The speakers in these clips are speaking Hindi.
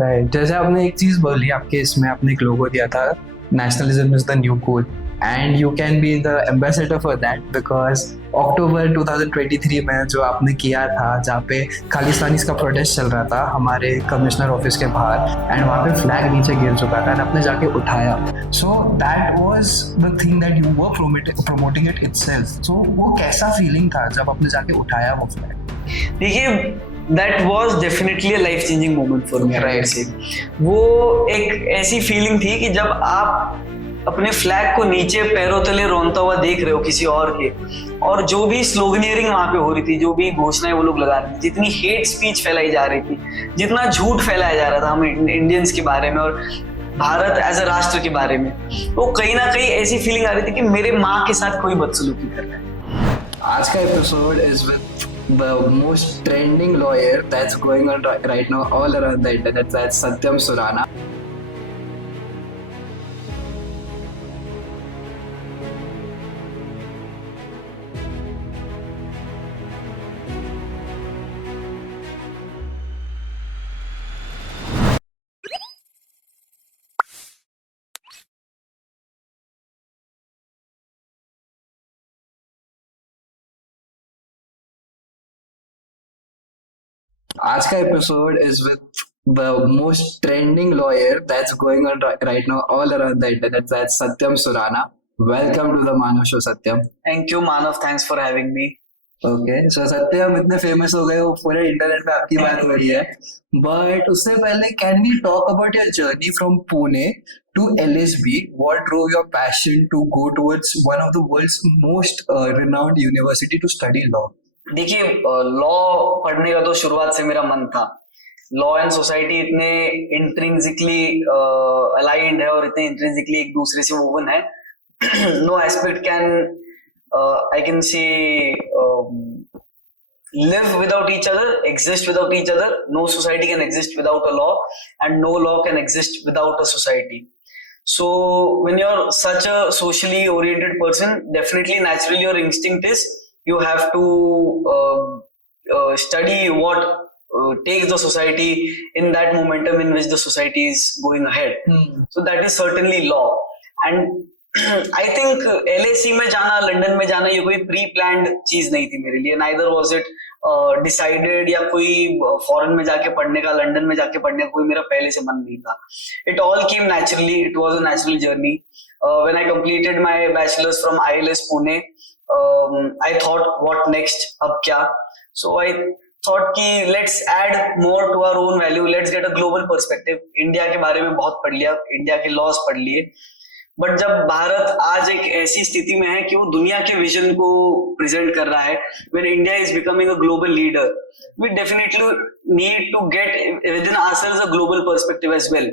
राइट, जैसे आपने एक चीज बोली, आपके इसमें आपने एक लोगो दिया था, nationalism is the new cool, and you can be the ambassador for that because October 2023 में जो आपने किया था, जहाँ पे खालिस्तानीज का प्रोटेस्ट चल रहा था हमारे कमिश्नर ऑफिस के बाहर, एंड वहाँ पे फ्लैग नीचे गिर चुका था एंड आपने जाके उठाया, so that was the thing that you were promoting it itself. So वो कैसा फीलिंग था जब आपने जाके उठाया वो फ्लैग? देखिए, that was definitely a life changing moment for me. Right. से वो एक ऐसी फीलिंग थी कि जब आप अपने फ्लैग को नीचे पैरों तले रोनता हुआ देख रहे हो किसी और के, और जो भी स्लोगनियरिंग वहां पे हो रही थी, जो भी घोषणाएं वो लोग लगा रहे थे, जितनी हेट स्पीच फैलाई जा रही थी, जितना झूठ फैलाया जा रहा था हम इंडियंस के बारे में और भारत एज अ राष्ट्र के बारे में, तो कहीं ना कहीं ऐसी फीलिंग आ रही थी कि मेरे माँ के साथ कोई बदसलूकी कर रहा है। आज का episode is with the most trending lawyer that's going on right now all around the internet, that's Satyam Surana. आज का episode is with the most trending lawyer that's going on right now all around the internet, that's Satyam Surana. Welcome to the Manav Show, Satyam. Thank you Manav, thanks for having me. Okay, so Satyam इतने फेमस हो गए हो, पूरे इंटरनेट पे आपकी बात हो रही है, बट उससे पहले can we talk about your journey from Pune to LSB? What drove your passion to go towards one of the world's most renowned university to study law? देखिए, लॉ पढ़ने का तो शुरुआत से मेरा मन था। लॉ एंड सोसाइटी इतने इंट्रिंसिकली अलाइंड है और इतने इंट्रिंसिकली एक दूसरे से वोवन है। No aspect can I can say live without each other, exist without each other. No society can exist without a law, and no law can exist without a society. So when you're such a socially oriented person, definitely naturally your instinct is you have to study what takes the society in that momentum in which the society is going ahead. So that is certainly law. And I think LSE में जाना, लंदन में जाना, ये कोई प्री प्लान्ड चीज नहीं थी मेरे लिए। नाइदर वाज इट डिसाइडेड, या कोई फॉरेन में जाके पढ़ने का, लंदन में जाके पढ़ने का कोई मेरा पहले से मन नहीं था। It all came naturally, it was a natural journey. When I completed my bachelors from ILS Pune, I thought what next, अब क्या? सो आई थॉट कि let's add more to our own value, let's get a global perspective. India के बारे में बहुत पढ़ लिया, इंडिया के लॉज पढ़ लिए, बट जब भारत आज एक ऐसी स्थिति में है कि वो दुनिया के विजन को प्रेजेंट कर रहा है, when India is becoming a global leader, we definitely need to get within ourselves a global perspective as well.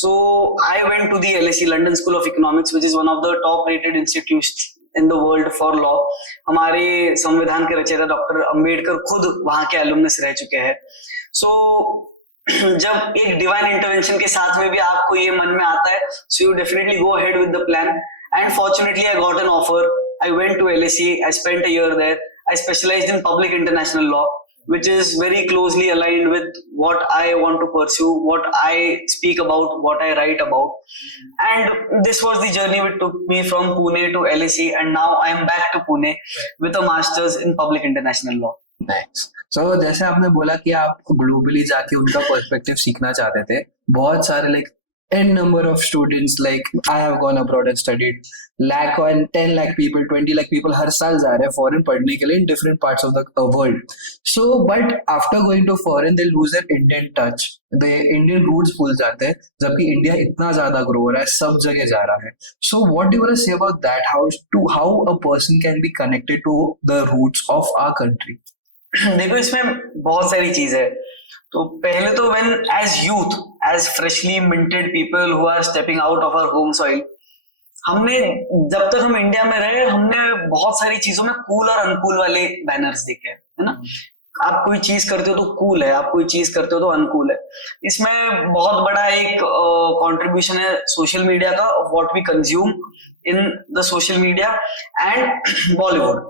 So I went to the LSE, London School of Economics, which is one of the top rated institutes in the world for law. हमारे संविधान के रचयिता डॉक्टर अंबेडकर खुद वहां के alumnus रह चुके हैं। So जब एक डिवाइन इंटरवेंशन के साथ में भी आपको ये मन में आता है, so you definitely go ahead with the plan. And fortunately I got an offer, I went to LSE, I spent a year there, I specialised in public international law, which is very closely aligned with what I want to pursue, what I speak about, what I write about. And this was the journey which took me from Pune to LSE, and now I am back to Pune with a master's in public international law. Nice. So जैसे आपने बोला कि आप ग्लोबली जाके उनका पर्सपेक्टिव सीखना चाहते थे, बहुत सारे like n number of students, like I have gone abroad and studied, lakh and 10 lakh people, 20 lakh people हर साल जा रहे हैं फॉरेन पढ़ने के लिए in different parts of the world. So but after going to foreign they lose their Indian touch, the Indian roots भूल जाते हैं, जबकि इंडिया इतना ज्यादा ग्रो हो रहा है, सब जगह जा रहा है. So what do you want to say about that? How a person can be connected to the roots of our country? देखो, इसमें बहुत सारी चीज है। तो पहले तो when as youth, as freshly minted people who are stepping out of our home soil, हमने जब तक हम इंडिया में रहे, हमने बहुत सारी चीजों में कूल और अनकूल वाले बैनर्स देखे, है ना। आप कोई चीज करते हो तो कूल है, आप कोई चीज करते हो तो अनकूल है। इसमें बहुत बड़ा एक कंट्रीब्यूशन है सोशल मीडिया का, what we consume in the social media, and Bollywood.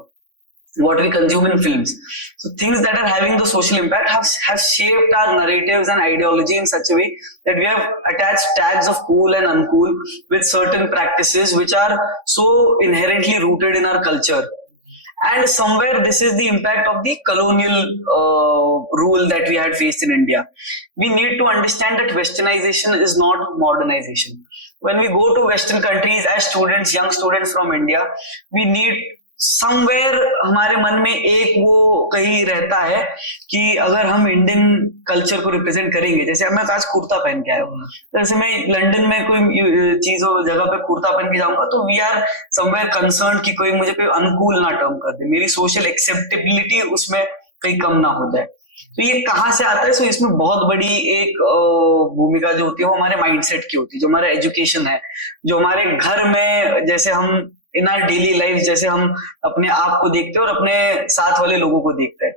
what we consume in films. So things that are having the social impact have shaped our narratives and ideology in such a way that we have attached tags of cool and uncool with certain practices which are so inherently rooted in our culture. And somewhere this is the impact of the colonial rule that we had faced in India. We need to understand that westernization is not modernization. When we go to Western countries as students, young students from India, we need somewhere हमारे मन में एक वो कहीं रहता है कि अगर हम इंडियन कल्चर को रिप्रेजेंट करेंगे, जैसे अब मैं आज कुर्ता पहन के आया हूँ, जैसे मैं लंदन में कोई चीज हो जगह पे कुर्ता पहन के जाऊंगा तो वी आर समवेयर कंसर्न कि कोई मुझे कोई अनुकूल ना टर्म कर दे, मेरी सोशल एक्सेप्टेबिलिटी उसमें कहीं कम ना हो जाए. तो ये कहाँ से आता है? सो इसमें बहुत बड़ी एक भूमिका जो होती है वो हमारे माइंडसेट की होती है, जो हमारा एजुकेशन है, जो हमारे घर में जैसे हम इन आवर डेली लाइफ जैसे हम अपने आप को देखते हैं और अपने साथ वाले लोगों को देखते हैं.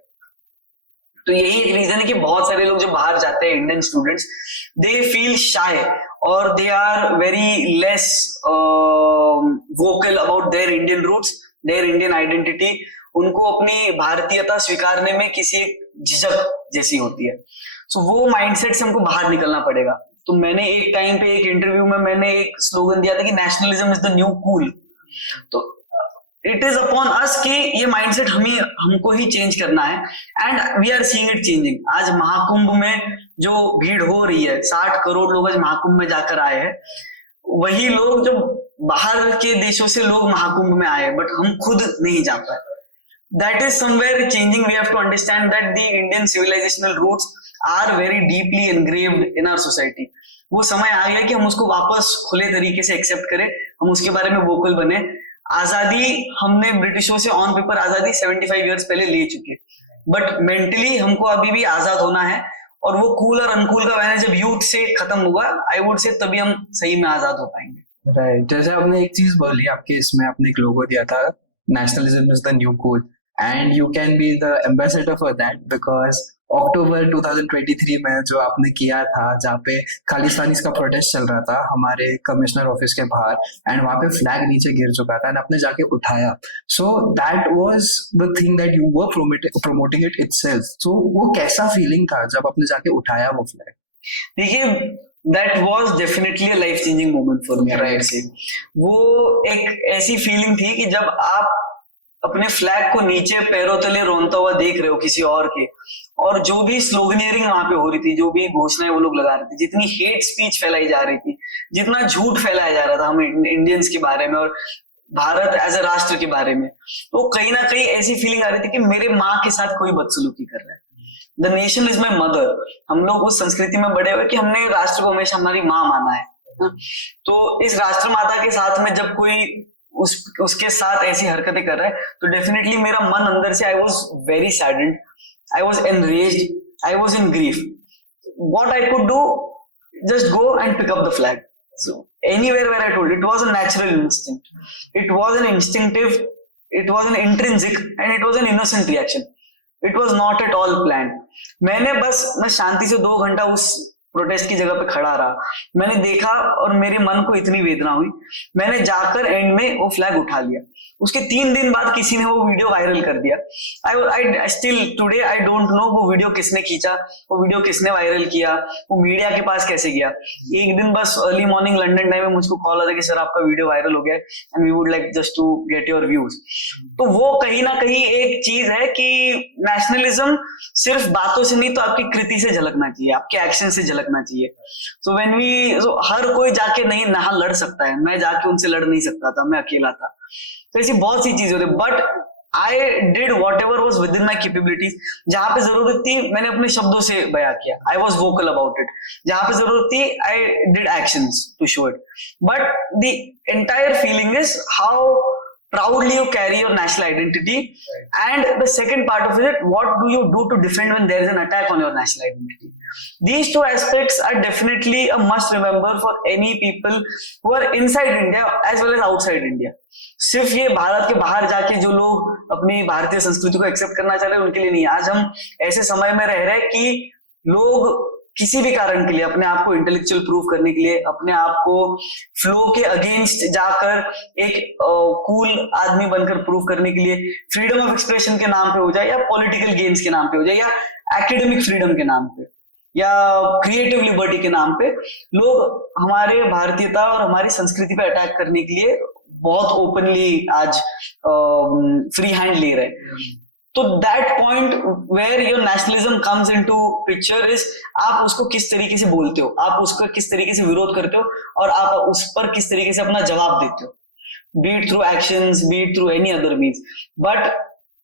तो यही एक रीजन है कि बहुत सारे लोग जो बाहर जाते हैं, Indian students, they feel shy और they are very less vocal about their Indian roots, their Indian identity. उनको अपनी भारतीयता स्वीकारने में किसी एक झिझक जैसी होती है. सो वो माइंडसेट से हमको बाहर निकलना पड़ेगा. तो मैंने एक टाइम पे एक इंटरव्यू में मैंने एक स्लोगन दिया था कि nationalism is the new cool. तो इट इज अपॉन अस कि ये माइंडसेट हमको ही चेंज करना है and we are seeing it changing. आज महाकुंभ में जो भीड़ हो रही है, 60 करोड़ लोग आज महाकुंभ में जाकर आए हैं, वही लोग जो बाहर के देशों से लोग महाकुंभ में आए बट हम खुद नहीं जा पाए. That is somewhere changing. We have to understand that the Indian civilizational roots are very deeply engraved in our society. वो समय आ गया कि हम उसको वापस खुले तरीके से एक्सेप्ट करें, हम उसके बारे में वोकल बने. आजादी हमने ब्रिटिशों से ऑन पेपर आजादी 75 इयर्स पहले ले चुके, बट मेंटली हमको अभी भी आजाद होना है. और वो कूल और अनकूल का वैन जब यूथ से खत्म होगा, आई वुड से तभी हम सही में आजाद हो पाएंगे. राइट. जैसे आपने एक चीज बोली, आपके इसमें आपने एक लोगो दिया था, nationalism is the new cool, and you can be the ambassador for that because अक्टूबर 2023 में जो आपने किया था, जहाँ पे खालिस्तानी का प्रोटेस्ट चल रहा था हमारे कमिश्नर ऑफिस के बाहर, एंड वहाँ पे फ्लैग नीचे गिर चुका था एंड आपने जाके उठाया. So that was the thing that you were promoting it itself. So वो कैसा फीलिंग था जब आपने जाके उठाया वो फ्लैग? देखिए, that was definitely a life changing moment for me. Right. वो एक ऐसी फीलिंग थी कि जब आप अपने फ्लैग को नीचे पैरों तले रोनता हुआ देख रहे हो किसी और के, और जो भी स्लोगनियरिंग वहां पे हो रही थी, जो भी घोषणाएं वो लोग लगा रहे थे, जितनी हेट स्पीच फैलाई जा रही थी, जितना झूठ फैलाया जा रहा था हम इंडियंस के बारे में और भारत एज अ राष्ट्र के बारे में, तो कहीं ना कहीं ऐसी फीलिंग आ रही थी कि मेरे माँ के साथ कोई बदसलूकी कर रहा है. The nation is my mother. हम लोग उस संस्कृति में बड़े हुए कि हमने राष्ट्र को हमेशा हमारी माँ माना है. तो इस राष्ट्र माता के साथ में जब कोई उसके साथ ऐसी हरकतें कर रहा है तो डेफिनेटली मेरा मन अंदर से, I was very saddened, I was enraged, I was in grief. What I could do, just go and pick up the flag. So anywhere where I told, it was a natural instinct, it was an instinctive, it was an intrinsic and it was an innocent reaction. It was not at all planned. मैं शांति से 2 घंटा उस प्रोटेस्ट की जगह पे खड़ा रहा, मैंने देखा और मेरे मन को इतनी वेदना हुई, मैंने जाकर एंड में वो फ्लैग उठा लिया. उसके 3 दिन बाद किसी ने वो वीडियो वायरल कर दिया. I still today I don't know वो वीडियो किसने खींचा, वो वीडियो किसने वायरल किया, वो मीडिया के पास कैसे गया. एक दिन बस अर्ली मॉर्निंग लंदन टाइम में मुझको कॉल आता कि सर आपका वीडियो वायरल हो गया and we would like just to get your views. तो वो कहीं ना कहीं एक चीज है कि नेशनलिज्म सिर्फ बातों से नहीं तो आपकी कृति से झलकना चाहिए, आपके एक्शन से झलकना चाहिए. सो व्हेन वी, हर कोई जाके नहीं नहा लड़ सकता है, मैं जाके उनसे लड़ नहीं सकता था, मैं अकेला था. तो ऐसी बहुत सी चीजें होती, but I did what ever was with in my capabilities. जहां पे जरूरत थी मैंने अपने शब्दों से बयां किया, I was vocal about it. जहां पे जरूरत थी I did actions to show it. But the entire feeling is how proudly you carry your national identity, and the second part of it, what do you do to defend when there is an attack on your national identity. These two aspects are definitely a must remember for any people who are inside India as well as outside India. सिर्फ ये भारत के बाहर जाके जो लोग अपनी भारतीय संस्कृति को एक्सेप्ट करना चाह रहे हैं उनके लिए नहीं. आज हम ऐसे समय में रह रहे हैं कि लोग किसी भी कारण के लिए, अपने आप को इंटेलेक्चुअल प्रूव करने के लिए, अपने आप को फ्लो के अगेंस्ट जाकर एक कूल आदमी बनकर प्रूव करने के लिए, फ्रीडम ऑफ एक्सप्रेशन के नाम पे हो जाए, या पॉलिटिकल गेन्स के नाम पे हो जाए, या एकेडमिक फ्रीडम के नाम पे, या क्रिएटिव लिबर्टी के नाम पे, लोग हमारे भारतीयता और हमारी संस्कृति पे अटैक करने के लिए बहुत ओपनली आज फ्री हैंड ले रहे हैं। तो that point where your nationalism comes into picture is, आप उसको किस तरीके से बोलते हो, आप उसका किस तरीके से विरोध करते हो, और आप उस पर किस तरीके से अपना जवाब देते हो, be it through actions, be it through any other means. But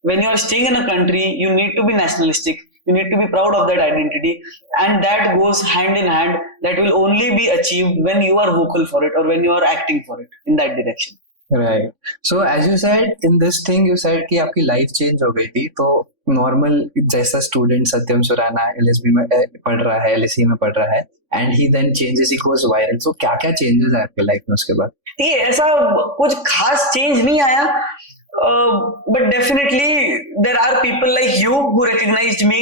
when you are staying in a country, you need to be nationalistic, you need to be proud of that identity, and that goes hand in hand. That will only be achieved when you are vocal for it, or when you are acting for it in that direction. Right. So as you said in this thing, you said कि आपकी लाइफ चेंज हो गई थी, तो नॉर्मल जैसा स्टूडेंट सत्यम सुराना LSB में पढ़ रहा है, LSE में पढ़ रहा है, and he then changes, he goes viral. So क्या क्या चेंजेस आए आपके लाइफ में उसके बाद? ये ऐसा कुछ खास चेंज नहीं आया, but definitely there are people like you who recognised me.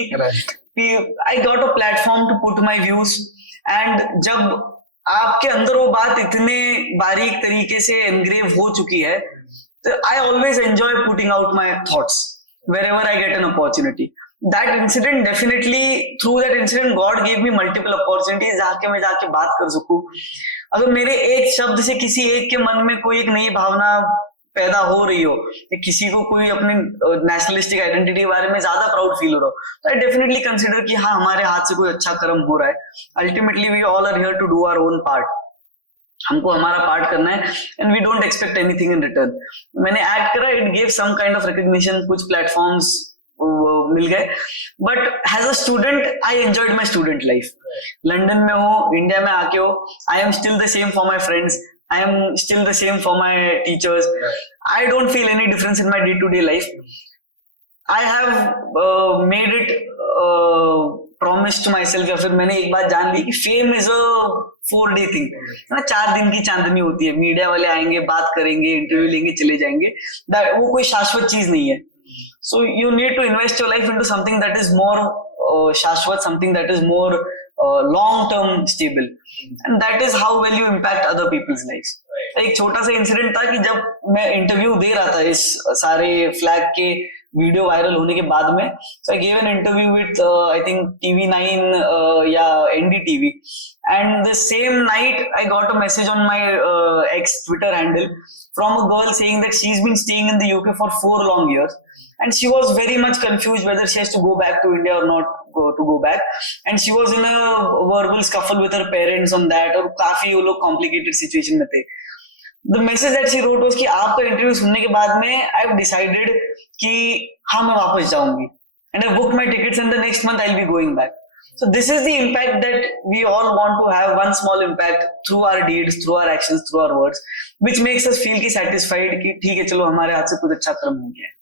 I got a platform to put my views, and जब आपके अंदर वो बात इतने बारीक तरीके से एनग्रेव हो चुकी है, तो I always enjoy putting out my thoughts wherever I get an opportunity. That incident definitely, through that incident, God gave me multiple opportunities जहाँ के मैं जाके बात कर सकूं. अगर मेरे एक शब्द से किसी एक के मन में कोई एक नई भावना पैदा हो रही हो, या किसी को कोई अपनी नेशनलिस्टिक आइडेंटिटी के बारे में ज्यादा प्राउड फील हो रहा हो, तो आई डेफिनेटली कंसिडर कि हाँ, हमारे हाथ से कोई अच्छा कर्म हो रहा है. Ultimately we all are here to do our own part. हमको हमारा पार्ट करना है, and we don't expect anything in return. मैंने एक्ट करा, it give some kind of recognition, कुछ प्लेटफॉर्म्स मिल गए, but as a student I enjoyed my student life. London में हो, इंडिया में आके हो, I am still the same for my friends, I am still the same for my teachers. I don't feel any difference in my day-to-day life. I have made it promise to myself, या फिर मैंने एक बात जान ली कि fame is a 4-day thing. ना 4 दिन की चांदनी होती है. मीडिया वाले आएंगे, बात करेंगे, इंटरव्यू लेंगे, चले जाएंगे. वो कोई शाश्वत चीज नहीं है. So you need to invest your life into something that is more शाश्वत, something that is more long-term stable, and that is how well you impact other people's lives. एक छोटा सा इंसिडेंट था कि जब मैं इंटरव्यू दे रहा था इस सारे फ्लैग के वीडियो वायरल होने के बाद में, so I gave an interview with I think TV9 या NDTV, and the same night I got a message on my ex Twitter handle from a girl saying that she's been staying in the UK for 4 long years, and she was very much confused whether she has to go back to India or not to go back, and she was in a verbal scuffle with her parents on that, और काफी वो लोग complicated situation में थे. The message that she wrote was कि आपका इंटरव्यू सुनने के बाद में I've decided कि हाँ, मैं वापस जाऊंगी, and I booked my tickets, and the next month I'll be going back. So this is the impact that we all want to have, one small impact through our deeds, through our actions, through our words, which makes us feel कि satisfied कि ठीक है, चलो हमारे हाथ से कुछ अच्छा कर्म हो गया है.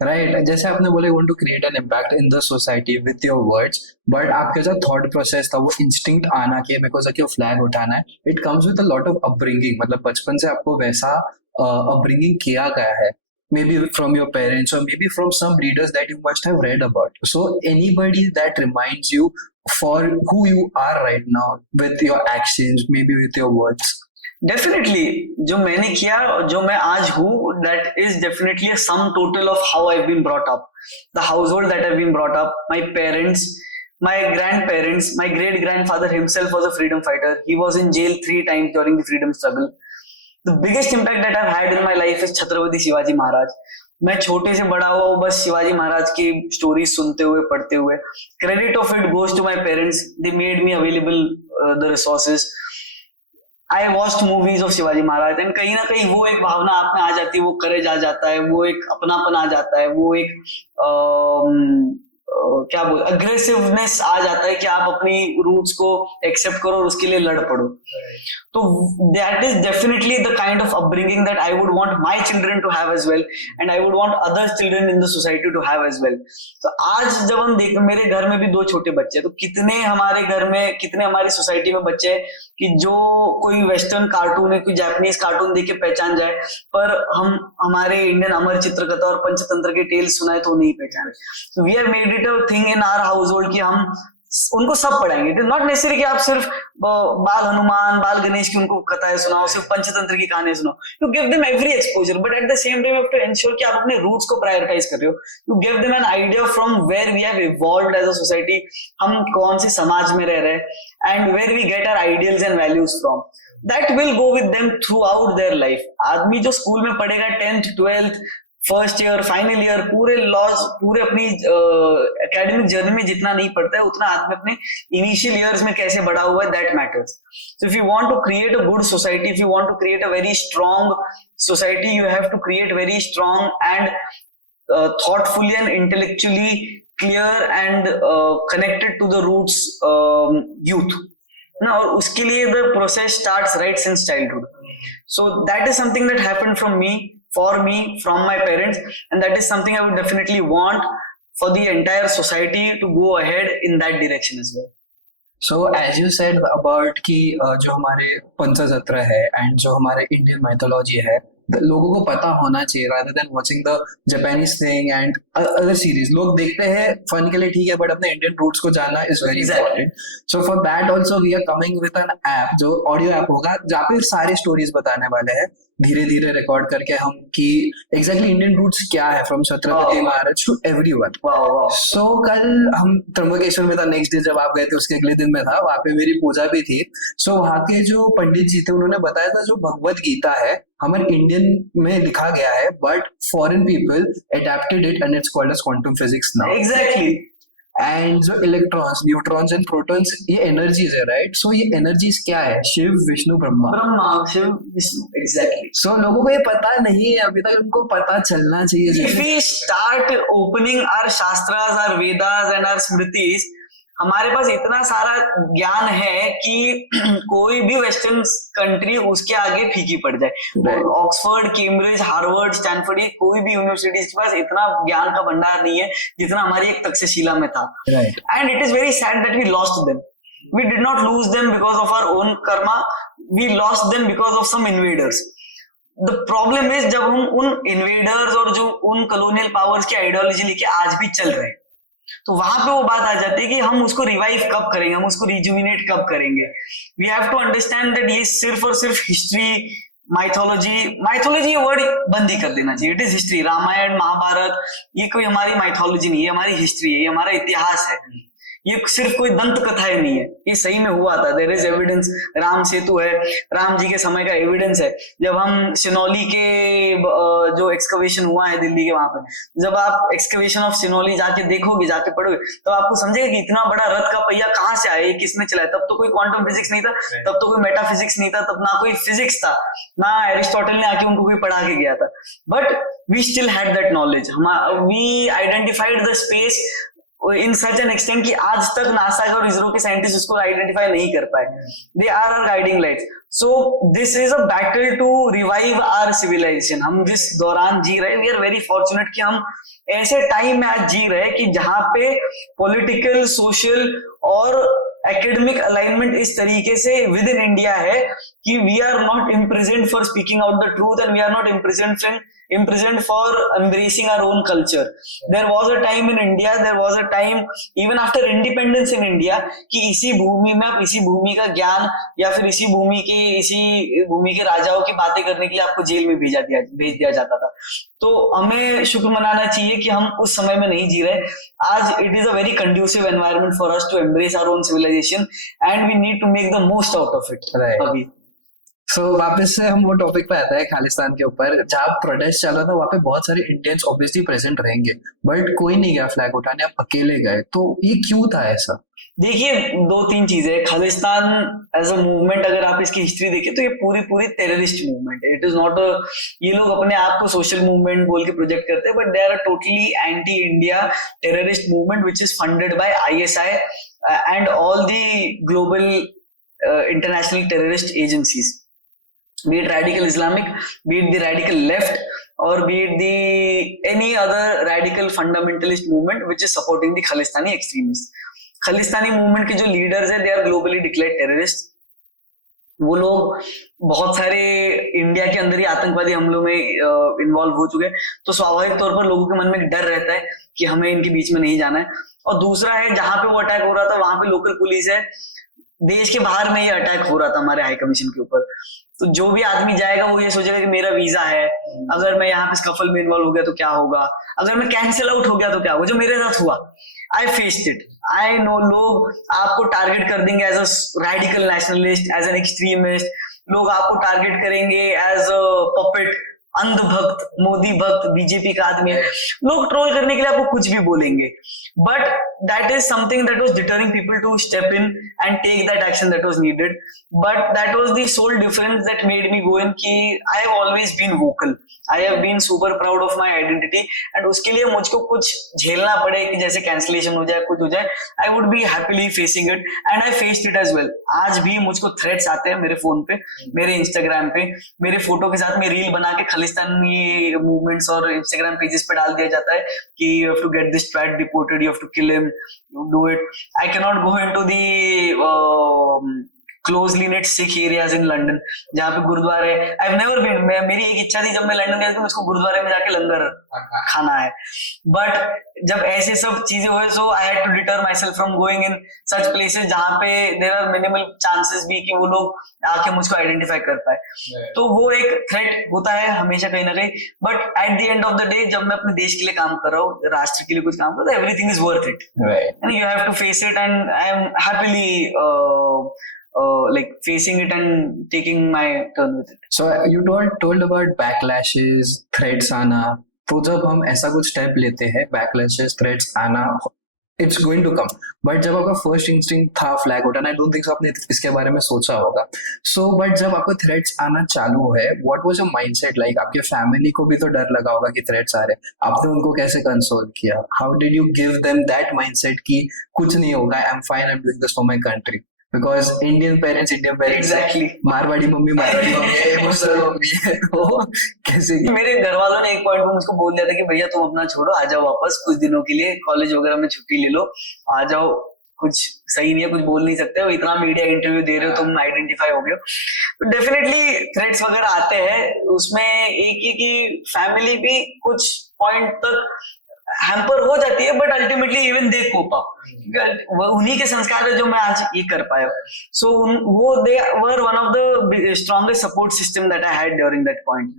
राइट. जैसे आपने बोला, you want to create an impact in the society with your words, but आपका जो थॉट प्रोसेस था, वो इंस्टिंक्ट आना कि मेरे को जाके वो फ्लैग उठाना है, it comes with a lot of upbringing. मतलब बचपन से आपको वैसा अपब्रिंगिंग किया गया है, maybe from your parents, or maybe from some leaders that you must have read about. So anybody that reminds you for who you are right now with your actions, maybe with your words. Definitely, जो मैंने किया और जो मैं आज हूँ, that is definitely a sum total of how I've been brought up, the household that I've been brought up, my parents, my grandparents, my great grandfather himself was a freedom fighter. He was in jail 3 times during the freedom struggle. The biggest impact that I've had in my life is Chhatrapati Shivaji Maharaj. मैं छोटे से बड़ा हुआ हूँ बस शिवाजी महाराज की स्टोरीज सुनते हुए, पढ़ते हुए. Credit of it goes to my parents. They made me available the resources. I watched movies of Shivaji Maharaj, and कहीं ना कहीं वो एक भावना आप में आ जाती है, वो करेज आ जाता है, वो एक अपनापन आ जाता है, वो एक क्या बोल अग्रेसिवनेस आ जाता है कि आप अपनी रूट्स को एक्सेप्ट करो और उसके लिए लड़ पड़ो. तो that is definitely the kind of upbringing that I would want my children to have as well, and I would want other children in the society to have as well. तो आज जब हम देख, मेरे घर में भी 2 छोटे बच्चे हैं, तो कितने हमारे घर में, कितने हमारी सोसाइटी में बच्चे हैं कि जो कोई वेस्टर्न कार्टून है, कोई जापानीज कार्टून देख के पहचान जाए, पर हम हमारे इंडियन अमर चित्रकथा और पंचतंत्र के टेल्स सुनाए तो नहीं पहचाने. So we have made it a thing in our household कि हम उनको सब पढ़ाएंगे. इट इज नॉट नेसेसरी कि आप सिर्फ बाल हनुमान, बाल गणेश की उनको कथाएं सुनाओ, सिर्फ पंचतंत्र की कहानी सुनाओ. You give them every exposure, but at the same time you have to ensure कि आप अपने रूट्स को प्रायोरिटाइज कर रहे हो. You give them an idea from where we have evolved as a society, हम कौन से समाज में रह रहे हैं, and where we get our ideals and values from. That will go with them throughout their life. आदमी जो स्कूल में पढ़ेगा 10th 12th first year final year, पूरे लॉज, पूरे अपनी एकेडमिक जर्नी में जितना नहीं पढ़ता है उतना आदमी अपने इनिशियल ईयर्स में कैसे बड़ा हुआ है, that matters. So if you want to create a good society, if you want to create a very strong society, you have to create very strong and thoughtfully and intellectually clear and connected to the roots youth. ना, और उसके लिए the process starts right since childhood. So that is something that happened from me, for me, from my parents, and that is something I would definitely want for the entire society to go ahead in that direction as well. So as you said about कि जो हमारे पंचतंत्र है एंड जो हमारे इंडियन माइथोलॉजी है, लोगों को पता होना चाहिए rather than watching the Japanese thing and other series. लोग देखते हैं फन के लिए, ठीक है, बट अपने इंडियन रूट्स को जानना is very important. So for that also we are coming with an app, जो ऑडियो ऐप होगा जहाँ पे सारे स्टोरीज बताने वाले हैं, धीरे धीरे रिकॉर्ड करके हम कि एग्जैक्टली इंडियन रूट्स क्या है from Chhatrapati Maharaj to everyone. So कल हम त्र्यंबकेश्वर में था, नेक्स्ट डे जब आप गए थे उसके अगले दिन में था, वहां पे मेरी पूजा भी थी. सो वहां के जो पंडित जी थे उन्होंने बताया था जो भगवत गीता है हमारे इंडियन में लिखा गया है, but foreign people adapted it and it's called as quantum physics now. Exactly. And जो इलेक्ट्रॉन्स, न्यूट्रॉन्स एंड प्रोटॉन्स, ये एनर्जीज है, राइट? सो ये एनर्जीज क्या है? शिव, विष्णु, ब्रह्मा. शिव, विष्णु, एग्जैक्टली. सो लोगों को ये पता नहीं है अभी तक, उनको पता चलना चाहिए. If we start opening our shastras, our Vedas and our Smritis, हमारे पास इतना सारा ज्ञान है कि कोई भी वेस्टर्न कंट्री उसके आगे फीकी पड़ जाए. ऑक्सफोर्ड, कैम्ब्रिज, हार्वर्ड, स्टैनफोर्ड, ये कोई भी यूनिवर्सिटीज के पास इतना ज्ञान का भंडार नहीं है जितना हमारी एक तक्षशिला में था. And it is very sad that we lost them. We did not lose them because of our own karma, we lost them because of some invaders. The problem is जब हम उन इन्वेडर्स और जो उन कॉलोनियल पावर्स की आइडियोलॉजी लेके आज भी चल रहे हैं, तो वहां पे वो बात आ जाती है कि हम उसको रिवाइव कब करेंगे, हम उसको रिजुविनेट कब करेंगे. We have to understand that ये सिर्फ और सिर्फ हिस्ट्री, माइथोलॉजी ये वर्ड बंद ही कर देना चाहिए. It is history. Ramayana, Mahabharata ये कोई हमारी माइथोलॉजी नहीं है, हमारी हिस्ट्री है, ये हमारा इतिहास है. ये सिर्फ कोई दंत कथाएं नहीं है, ये सही में हुआ था. There is evidence. Ram Setu है, राम जी के समय का एविडेंस है. जब हम सिनौली के जो एक्सकवेशन हुआ है दिल्ली के, वहां पे जब आप एक्सकवेशन ऑफ सिनौली जाके देखोगे, जाके पढ़ोगे, तो आपको समझेगा कि इतना बड़ा रथ का पहिया कहाँ से आया, ये किसने चलाया. तब तो कोई क्वांटम फिजिक्स नहीं था, तब तो कोई मेटाफिजिक्स नहीं था, तब ना कोई फिजिक्स था, ना एरिस्टोटल ने आके उनको कोई पढ़ा के गया था. But we still had that knowledge. We identified the space in such an extent कि आज तक नासा और इसरो के साइंटिस्ट उसको आइडेंटिफाई नहीं कर पाए. They are our guiding lights. So this is a battle to revive our civilisation. हम जिस दौरान जी रहे, वी आर वेरी फॉर्चुनेट कि हम ऐसे टाइम में आज जी रहे कि जहां पे पॉलिटिकल, सोशल और एकेडमिक अलाइनमेंट इस तरीके से विद इन इंडिया है कि we are not imprisoned for speaking out the truth and we are not imprisoned for embracing our own culture. There was a time in India, there was a time even after independence in India कि इसी भूमि में आप इसी भूमि का ज्ञान या फिर इसी भूमि के राजाओं की बातें करने के लिए आपको जेल में भेज दिया जाता था. तो हमें शुक्र मनाना चाहिए कि हम उस समय में नहीं जी रहे. आज it is a very conducive environment for us to embrace our own civilisation and we need to make the most out of it. अभी सो वापस से हम वो टॉपिक पे आते हैं खालिस्तान के ऊपर. जहाँ प्रोटेस्ट चल रहा था वहाँ पे बहुत सारे इंडियंस ऑब्वियसली प्रेजेंट रहेंगे, बट कोई नहीं गया फ्लैग उठाने, आप अकेले गए. तो ये क्यों था ऐसा? देखिए, 2-3 चीजें. खालिस्तान एज अ मूवमेंट अगर आप इसकी हिस्ट्री देखें तो ये पूरी टेररिस्ट मूवमेंट है. इट इज नॉट ये लोग अपने आप को सोशल मूवमेंट बोल के प्रोजेक्ट करते हैं, but they are a totally anti India terrorist movement which is funded by ISI and all the global international terrorist agencies. Be it radical Islamic, be it the radical left, or be it the any other radical fundamentalist movement which is supporting the Khalistani extremists. Khalistani movement के जो leaders हैं, they are globally declared terrorists. वो लोग बहुत सारे इंडिया के अंदर ही आतंकवादी हमलों में इन्वॉल्व हो चुके हैं, तो स्वाभाविक तौर पर लोगों के मन में डर रहता है कि हमें इनके बीच में नहीं जाना है। और दूसरा है, जहां पे वो अटैक हो रहा था वहां पे लोकल पुलिस है, देश के बाहर में ये अटैक हो रहा था हमारे हाई कमीशन के ऊपर, तो जो भी आदमी जाएगा वो ये सोचेगा कि मेरा वीजा है, अगर मैं यहाँ पे स्कफल में इन्वॉल्व हो गया तो क्या होगा, अगर मैं कैंसिल आउट हो गया तो क्या होगा, जो मेरे साथ हुआ। I faced it, I know लोग आपको टारगेट कर देंगे as a radical nationalist, as an extremist, लोग आपको टारगेट करेंगे एज अ पपेट, अंधभक्त, मोदी भक्त, बीजेपी का आदमी है, लोग ट्रोल करने के लिए आपको कुछ भी बोलेंगे, but that is something that was deterring people to step in and take that action that was needed, but that was the sole difference that made me go in कि I have always been vocal, I have been super proud of my identity, and उसके लिए मुझको कुछ झेलना पड़े कि जैसे कैंसिलेशन हो जाए, कुछ हो जाए, I would be happily facing it, and I faced it as well. आज भी मुझको थ्रेट्स आते हैं मेरे फोन पे, मेरे इंस्टाग्राम पे, मेरे फोटो के साथ में रील बना के खालिस्तानी मूवमेंट्स और इंस्टाग्राम पेजेस पे डाल दिया जाता है कि you have to get this trait deported, you have to kill him, you do it. I can not go into the closely knit Sikh areas in London जहाँ पे गुरुद्वारे, आई हैव नेवर बीन, मेरी एक इच्छा थी जब मैं लंदन गया तो मुझको गुरुद्वारे में जाके लंगर खाना है, बट जब ऐसे सब चीजें हुए so I had to deter myself from going in such places जहाँ पे देयर आर मिनिमल चांसेस भी कि वो लोग आके मुझको आइडेंटिफाई कर पाए, तो वो एक थ्रेट होता है हमेशा कहीं ना कहीं, but at the end of the day जब मैं अपने देश के लिए काम कर रहा हूँ, राष्ट्र के लिए कुछ काम कर रहा हूँ, everything is worth it and you have to face it, and I am happily like facing it and taking my turn with it. So you told about backlashes, threats आना, तो जब हम ऐसा कुछ स्टेप लेते हैं, backlashes, threats आना, it's going to come. But जब आपका first instinct था फ्लैग उठाना, I don't think so आपने इसके बारे में सोचा होगा. So but जब आपको threats आना चालू है, what was your mindset like? आपके family को भी तो डर लगा होगा कि threats आ रहे, आपने उनको कैसे कंसोल किया? How did you give them that mindset कि कुछ नहीं होगा, I'm fine, I'm doing this for my country? Because Indian parents exactly. Marwari mummy मुसलमान मम्मी है, वो कैसे? मेरे घर वालों ने एक पॉइंट पे मुझको बोल दिया था कि भैया तुम अपना छोड़ो, आ जाओ वापस कुछ दिनों के लिए, कॉलेज वगैरह में छुट्टी ले लो, आ जाओ, कुछ सही नहीं है, कुछ बोल नहीं सकते हो, इतना मीडिया इंटरव्यू दे रहे हो, तुम आइडेंटिफाई हो गए हो, तो डेफिनेटली थ्रेट्स वगैरह आते हैं। उसमें एक ही कि फैमिली भी कुछ पॉइंट तक हैम्पर हो जाती है, but ultimately even they cope up, उन्हीं के संस्कार है जो मैं आज ये कर पाया। सो वो they were one of the strongest support system that I had during that point.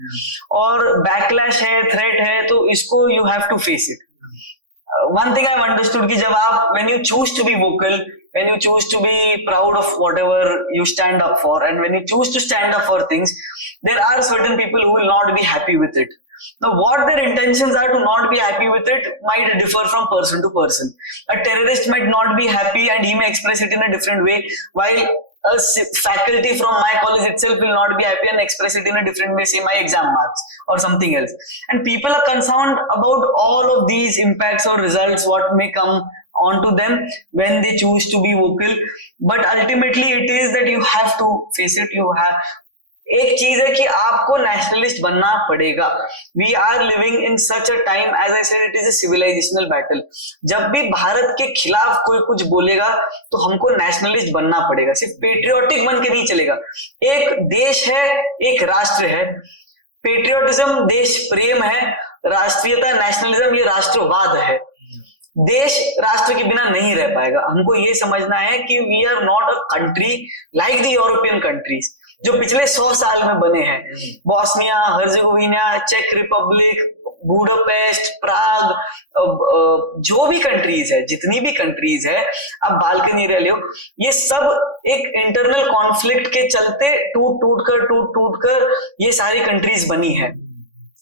और बैकलैश है, थ्रेट है, तो इसको you have to face it. One thing I have understood कि जब आप when you choose to be vocal, when you choose to be proud of whatever you stand up for, and when you choose to stand up for things, there are certain people who will not be happy with it. Now what their intentions are to not be happy with it might differ from person to person. A terrorist might not be happy and he may express it in a different way, while a faculty from my college itself will not be happy and express it in a different way, say my exam marks or something else. And people are concerned about all of these impacts or results, what may come onto them when they choose to be vocal, but ultimately it is that you have to face it. You have, एक चीज है कि आपको नेशनलिस्ट बनना पड़ेगा। We are living in such a time, as I said, it is a civilisational battle. जब भी भारत के खिलाफ कोई कुछ बोलेगा तो हमको नेशनलिस्ट बनना पड़ेगा, सिर्फ पेट्रियोटिक बन के नहीं चलेगा। एक देश है, एक राष्ट्र है, पेट्रियोटिज्म देश प्रेम है, राष्ट्रीयता नेशनलिज्म ये राष्ट्रवाद है। देश राष्ट्र के बिना नहीं रह पाएगा। हमको ये समझना है कि we are not a country like the European countries जो पिछले 100 साल में बने हैं। बॉस्निया, हर्जेगोविना, चेक रिपब्लिक, बुडापेस्ट, प्राग, जो भी कंट्रीज है, जितनी भी कंट्रीज है, आप बालकनी रह लो, ये सब एक इंटरनल कॉन्फ्लिक्ट के चलते टूट कर ये सारी कंट्रीज बनी है।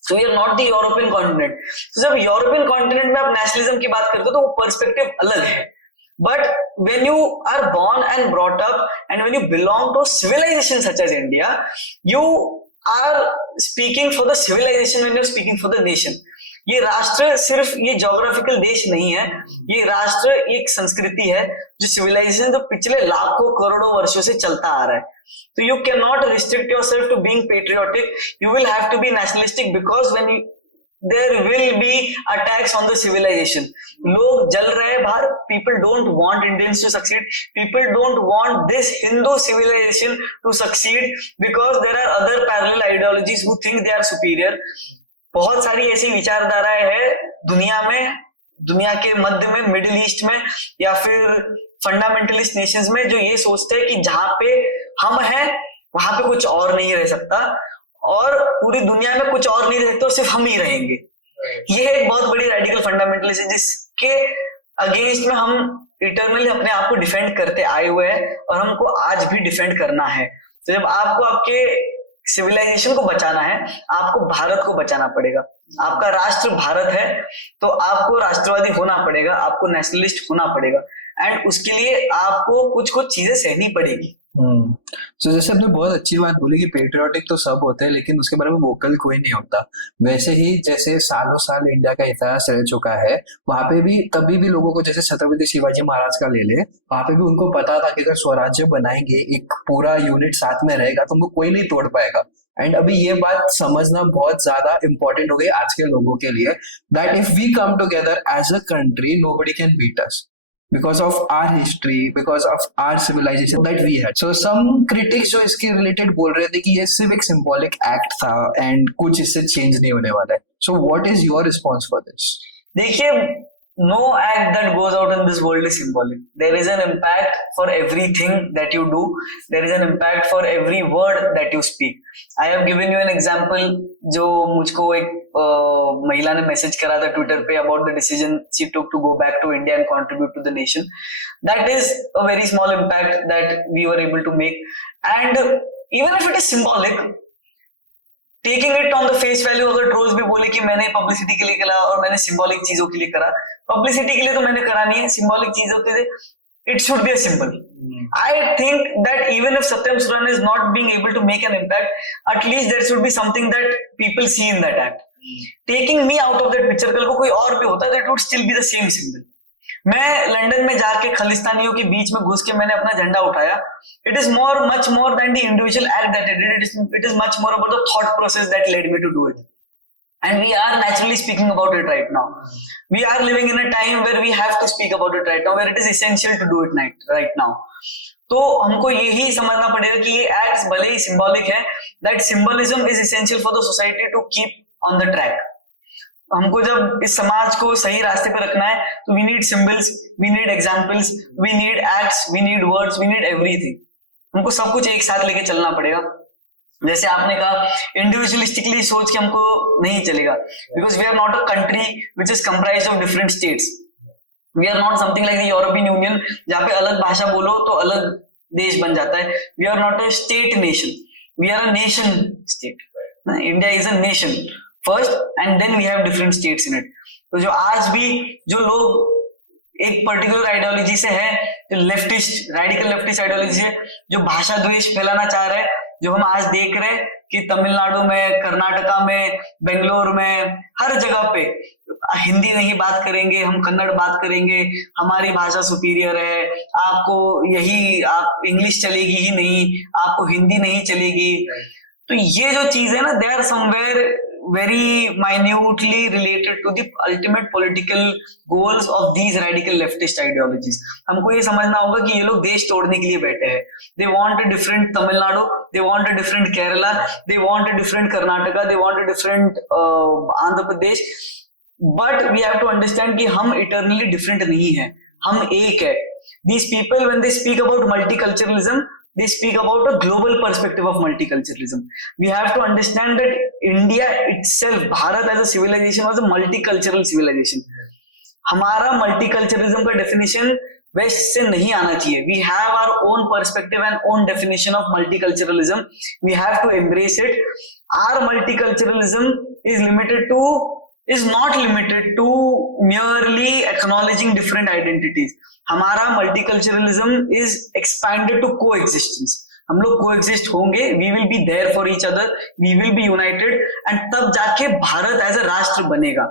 So we are not the European continent. तो जब यूरोपियन कॉन्टिनेंट में आप नेशनलिज्म की बात करते हो तो वो पर्सपेक्टिव अलग है। But when you are born and brought up and when you belong to civilization such as India, you are speaking for the civilization when you are speaking for the nation. ये राष्ट्र सिर्फ ये ज्योग्राफिकल देश नहीं है, ये राष्ट्र एक संस्कृति है जो सिविलाइजेशन जो पिछले लाखों करोड़ों वर्षों से चलता आ रहा है। So you cannot restrict yourself to being patriotic. You will have to be nationalistic, because when there will be attacks on the civilization. लोग जल रहे हैं बाहर. People don't want Indians to succeed. People don't want this Hindu civilization to succeed because there are other parallel ideologies who think they are superior. बहुत सारी ऐसी विचारधाराएं हैं दुनिया में, दुनिया के मध्य में, मिडिल ईस्ट में या फिर फंडामेंटलिस्ट नेशंस में, जो ये सोचते हैं कि जहां पे हम हैं वहां पे कुछ और नहीं रह सकता और पूरी दुनिया में कुछ और नहीं रहते, सिर्फ हम ही रहेंगे. ये एक बहुत बड़ी रेडिकल फंडामेंटलिस्ट है जिसके अगेंस्ट में हम इटर्नली अपने आप को डिफेंड करते आए हुए हैं और हमको आज भी डिफेंड करना है. तो जब आपको आपके सिविलाइजेशन को बचाना है, आपको भारत को बचाना पड़ेगा. आपका राष्ट्र भारत है तो आपको राष्ट्रवादी होना पड़ेगा, आपको नेशनलिस्ट होना पड़ेगा एंड उसके लिए आपको कुछ कुछ चीजें सहनी पड़ेगी. तो जैसे आपने बहुत अच्छी बात बोली कि पेट्रियोटिक तो सब होते हैं लेकिन उसके बारे में वोकल कोई नहीं होता. वैसे ही जैसे सालों साल इंडिया का इतिहास रह चुका है, वहां पे भी कभी भी लोगों को, जैसे छत्रपति शिवाजी महाराज का ले ले, वहां पे भी उनको पता था कि अगर स्वराज्य बनाएंगे, एक पूरा यूनिट साथ में रहेगा तो उनको कोई नहीं तोड़ पाएगा. एंड अभी ये बात समझना बहुत ज्यादा इंपॉर्टेंट हो गई आज के लोगों के लिए, that if we come together as a country, nobody can beat us because of our history, because of our civilization that we had. So some critics जो इसके related बोल रहे थे कि ये सिर्फ एक symbolic act था and कुछ इससे change नहीं होने वाला है. So what is your response for this? देखिए, no act that goes out in this world is symbolic. There is an impact for everything that you do. There is an impact for every word that you speak. I have given you an example जो मुझको एक महिला ने मैसेज करा था ट्विटर पे about the decision she took to go back to India and contribute to the nation. That is a very small impact that we were able to make. And even if it is symbolic, taking it on the face value, अगर ट्रोल्स भी बोले कि मैंने पब्लिसिटी के लिए करा और मैंने सिंबॉलिक चीजों के लिए करा, पब्लिसिटी के लिए तो मैंने करा नहीं है, सिंबॉलिक चीजों के लिए it should be a symbol. I think that even if Satyam Suran is not being able to make an impact, at least there should be something that people see in that act. Taking me out of that picture, कल को कोई और भी होता, that would still be the same symbol. मैं लंदन में जाके खालिस्तानियों के बीच में घुस के मैंने अपना झंडा उठाया. It is much more than the individual act that I did. It is much more about the thought process that led me to do it. And we are naturally speaking about it right now. We are living in a time where we have to speak about it right now, where it is essential to do it right now. तो हमको यही समझना पड़ेगा कि ये acts भले ही symbolic है, that symbolism is essential for the society to keep on the track. हमको जब इस समाज को सही रास्ते पे रखना है तो we need symbols, we need examples, we need acts, we need words, we need everything. हमको सब कुछ एक साथ लेके चलना पड़ेगा. जैसे आपने कहा, इंडिविजुअलिस्टिकली सोच के हमको नहीं चलेगा, because we are not a country which is comprised of different states. We are not something like the European Union जहाँ पे अलग भाषा बोलो तो अलग देश बन जाता है. We are not a state nation, we are a nation state. India is a nation first and then we have different states in it. तो जो आज भी जो लोग एक पर्टिकुलर आइडियोलॉजी से है, जो लेफ्टिस्ट, रेडिकल लेफ्टिस्ट आइडियोलॉजी है, जो भाषा द्वेष फैलाना चाह रहे हैं, जो हम आज देख रहे हैं कि तमिलनाडु में, कर्नाटका में, बेंगलोर में, हर जगह पे हिंदी नहीं बात करेंगे, हम कन्नड़ बात करेंगे, हमारी भाषा सुपीरियर है, आपको यही, आप इंग्लिश चलेगी ही नहीं, आपको हिंदी नहीं चलेगी. तो ये जो चीज है ना, they are somewhere very minutely related to the ultimate political goals of these radical leftist ideologies. हमको ये समझना होगा कि ये लोग देश तोड़ने के लिए बैठे हैं. They want a different Tamil Nadu, they want a different Kerala, they want a different Karnataka, they want a different Andhra Pradesh. But we have to understand कि हम eternally different नहीं है, हम एक है. These people when they speak about multiculturalism, they speak about a global perspective of multiculturalism. We have to understand that India itself, Bharat as a civilization was a multicultural civilization. हमारा multiculturalism का definition वेस्ट से नहीं आना चाहिए. We have our own perspective and own definition of multiculturalism. We have to embrace it. Our multiculturalism is not limited to merely acknowledging different identities. हमारा multiculturalism is expanded to coexistence. हम लोग कोएग्जिस्ट होंगे, we will be there for each other, we will be united and तब जाके भारत एज अ राष्ट्र बनेगा.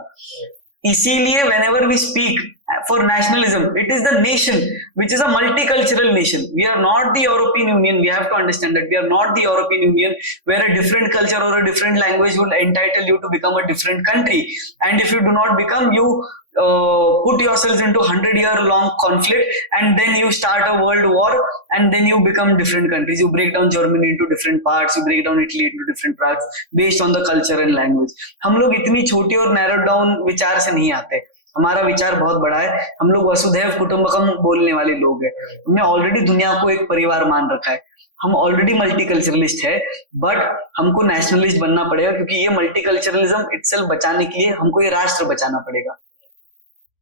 इसीलिए whenever we speak for nationalism. It is the nation, which is a multicultural nation. We are not the European Union. We have to understand that we are not the European Union, where a different culture or a different language will entitle you to become a different country. And if you do not become, you put yourselves into 100-year-long conflict, and then you start a world war, and then you become different countries. You break down Germany into different parts, you break down Italy into different parts based on the culture and language. हम लोग इतनी छोटी और narrowed down विचार से नहीं आते. हमारा विचार बहुत बड़ा है. हम लोग वसुधैव कुटुंबकम बोलने वाले लोग हैं. हमने ऑलरेडी दुनिया को एक परिवार मान रखा है. हम ऑलरेडी मल्टीकल्चरलिस्ट है, बट हमको नेशनलिस्ट बनना पड़ेगा, क्योंकि ये मल्टीकल्चरलिज्म इटसेल्फ बचाने के लिए हमको ये राष्ट्र बचाना पड़ेगा.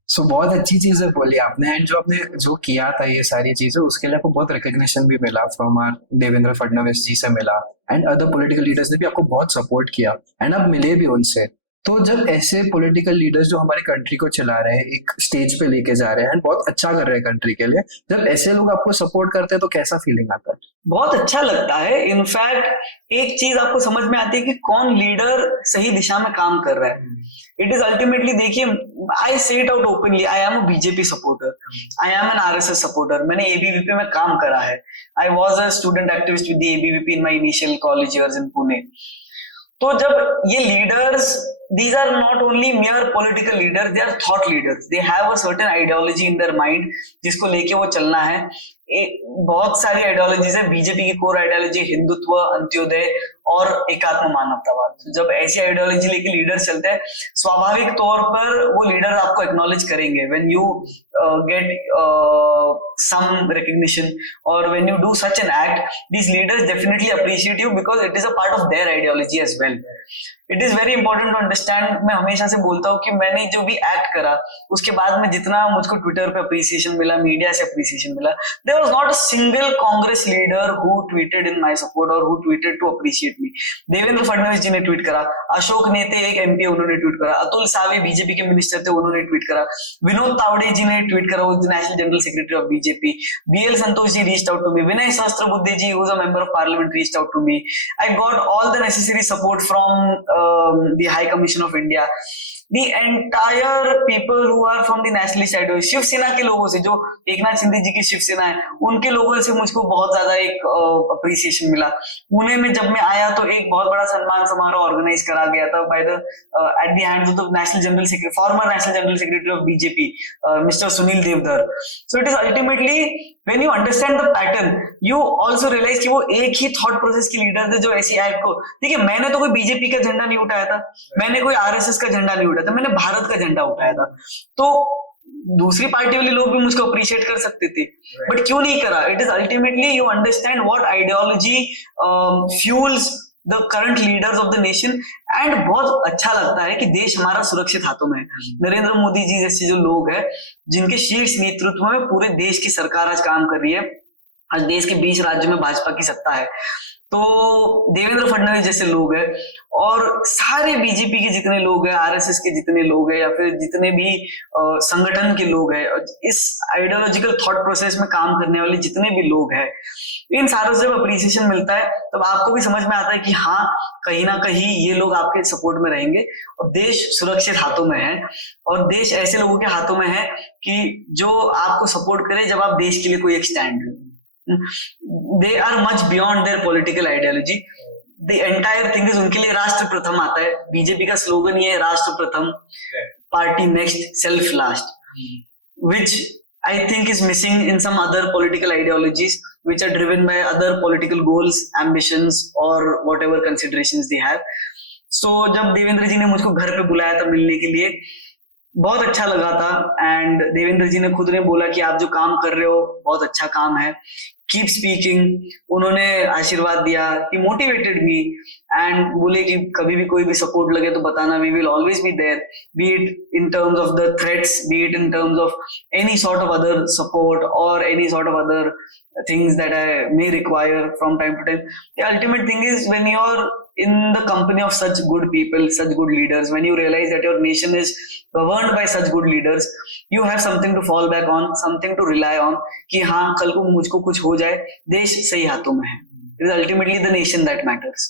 सो बहुत अच्छी चीजें बोली आपने, एंड जो आपने जो किया था ये सारी चीजें, उसके लिए आपको बहुत रिकग्निशन भी मिला फ्रॉम आर देवेंद्र फडणवीस जी से मिला, एंड अदर पॉलिटिकल लीडर्स ने भी आपको बहुत सपोर्ट किया, एंड आप मिले भी उनसे. तो जब ऐसे पॉलिटिकल लीडर्स जो हमारी कंट्री को चला रहे हैं, एक स्टेज पे लेके जा रहे हैं एंड बहुत अच्छा कर रहे हैं कंट्री के लिए, जब ऐसे लोग आपको सपोर्ट करते हैं तो कैसा फीलिंग आता है? बहुत अच्छा लगता है. इनफैक्ट एक चीज आपको समझ में आती है कि कौन लीडर सही दिशा में काम कर रहा है. इट इज अल्टीमेटली, देखिए, I say it out openly, I am a BJP supporter, I am an RSS supporter. मैंने एबीवीपी में काम करा है. I was a student activist with the ABVP in my initial college years in Pune. तो जब ये leaders, these are not only mere political leaders, they are thought leaders. They have a certain ideology in their mind जिसको लेके वो चलना है. बहुत सारी आइडियोलॉजीज है. बीजेपी की कोर आइडियोलॉजी हिंदुत्व, अंत्योदय और एकात्म मानवतावाद. जब ऐसी आइडियोलॉजी लेके लीडर चलते हैं, स्वाभाविक तौर पर वो लीडर आपको एक्नॉलेज करेंगे when you get some recognition or when you do such an act. These leaders definitely appreciate you because it is a part of their ideology as well. It is very important to understand. मैं हमेशा से बोलता हूँ कि मैंने जो भी एक्ट करा, उसके बाद में जितना मुझको ट्विटर पे अप्रिसिएशन मिला, मीडिया से अप्रिसिएशन मिला, there was not a single Congress leader who tweeted in my support or who tweeted to appreciate me. Devendra Fadnavis ji ने ट्वीट करा, अशोक नेते एक एमपी उन्होंने ट्वीट करा, अतुल सावे बीजेपी के मिनिस्टर थे, उन्होंने ट्वीट करा, विनोद तावड़े जी ने ट्वीट करा, वो national general secretary of BJP, BL Santosh ji reached out to me, Vinay Sahasrabuddhe ji who is a member of parliament reached out to me. I got all the necessary support from the High Commission of India. The entire people who are from the nationalist side, Shiv Sena के लोगों से, जो एकनाथ शिंदे जी की शिवसेना है, उनके लोगों से मुझको बहुत ज्यादा एक अप्रिसिएशन मिला. पुणे में जब मैं आया तो एक बहुत बड़ा सम्मान समारोह ऑर्गेनाइज करा गया था by the at the hands of the national general secretary, former national general secretary of BJP, mister Sunil Deodhar. So it is ultimately when you understand the pattern, you also realize कि वो एक ही थॉट प्रोसेस के लीडर थे जो ऐसी एक्ट को. देखिए, मैंने तो कोई बीजेपी का झंडा नहीं उठाया था, मैंने कोई आरएसएस का झंडा नहीं उठाया था, मैंने भारत का झंडा उठाया था. तो दूसरी पार्टी वाले लोग भी मुझको अप्रिशिएट कर सकते थे, बट क्यों नहीं करा? It is ultimately you understand what ideology fuels the current leaders of the nation. and बहुत अच्छा लगता है कि देश हमारा सुरक्षित हाथों में है. नरेंद्र मोदी जी जैसे जो लोग हैं, जिनके शीर्ष नेतृत्व में पूरे देश की सरकार आज काम कर रही है, आज देश के 20 राज्यों में भाजपा की सत्ता है. तो देवेंद्र फडणवीस जैसे लोग हैं और सारे बीजेपी के जितने लोग हैं, आरएसएस के जितने लोग हैं, या फिर जितने भी संगठन के लोग हैं, इस आइडियोलॉजिकल थॉट प्रोसेस में काम करने वाले जितने भी लोग हैं, इन सारों से जब अप्रिसिएशन मिलता है तब आपको भी समझ में आता है कि हाँ, कहीं ना कहीं ये लोग आपके सपोर्ट में रहेंगे और देश सुरक्षित हाथों में है. और देश ऐसे लोगों के हाथों में है कि जो आपको सपोर्ट करे जब आप देश के लिए कोई एक stand low. They are much beyond their political ideology. The entire thing is, उनके लिए राष्ट्र प्रथम आता है. बीजेपी का स्लोगन ये है, राष्ट्र प्रथम, party next, self last, which I think is missing in some other political ideologies which are driven by other political goals, ambitions or whatever considerations they have. So जब देवेंद्र जी ने मुझको घर पे बुलाया था मिलने के लिए, बहुत अच्छा लगा था. एंड देवेंद्र जी ने खुद ने बोला कि आप जो काम कर रहे हो बहुत अच्छा काम है, कीप स्पीकिंग. उन्होंने आशीर्वाद दिया, कि मोटिवेटेड मी, एंड बोले कि कभी भी कोई भी सपोर्ट लगे तो बताना, we will always be there, be it in terms of the threats, be it in terms of any sort of other support और any sort of other things that I may require from time to time. The ultimate thing is, when you're in the company of such good people, such good leaders, when you realize that your nation is governed by such good leaders, you have something to fall back on, something to rely on, कि हाँ, कल को मुझको कुछ हो जाए, देश सही हाथों में है. It is ultimately the nation that matters.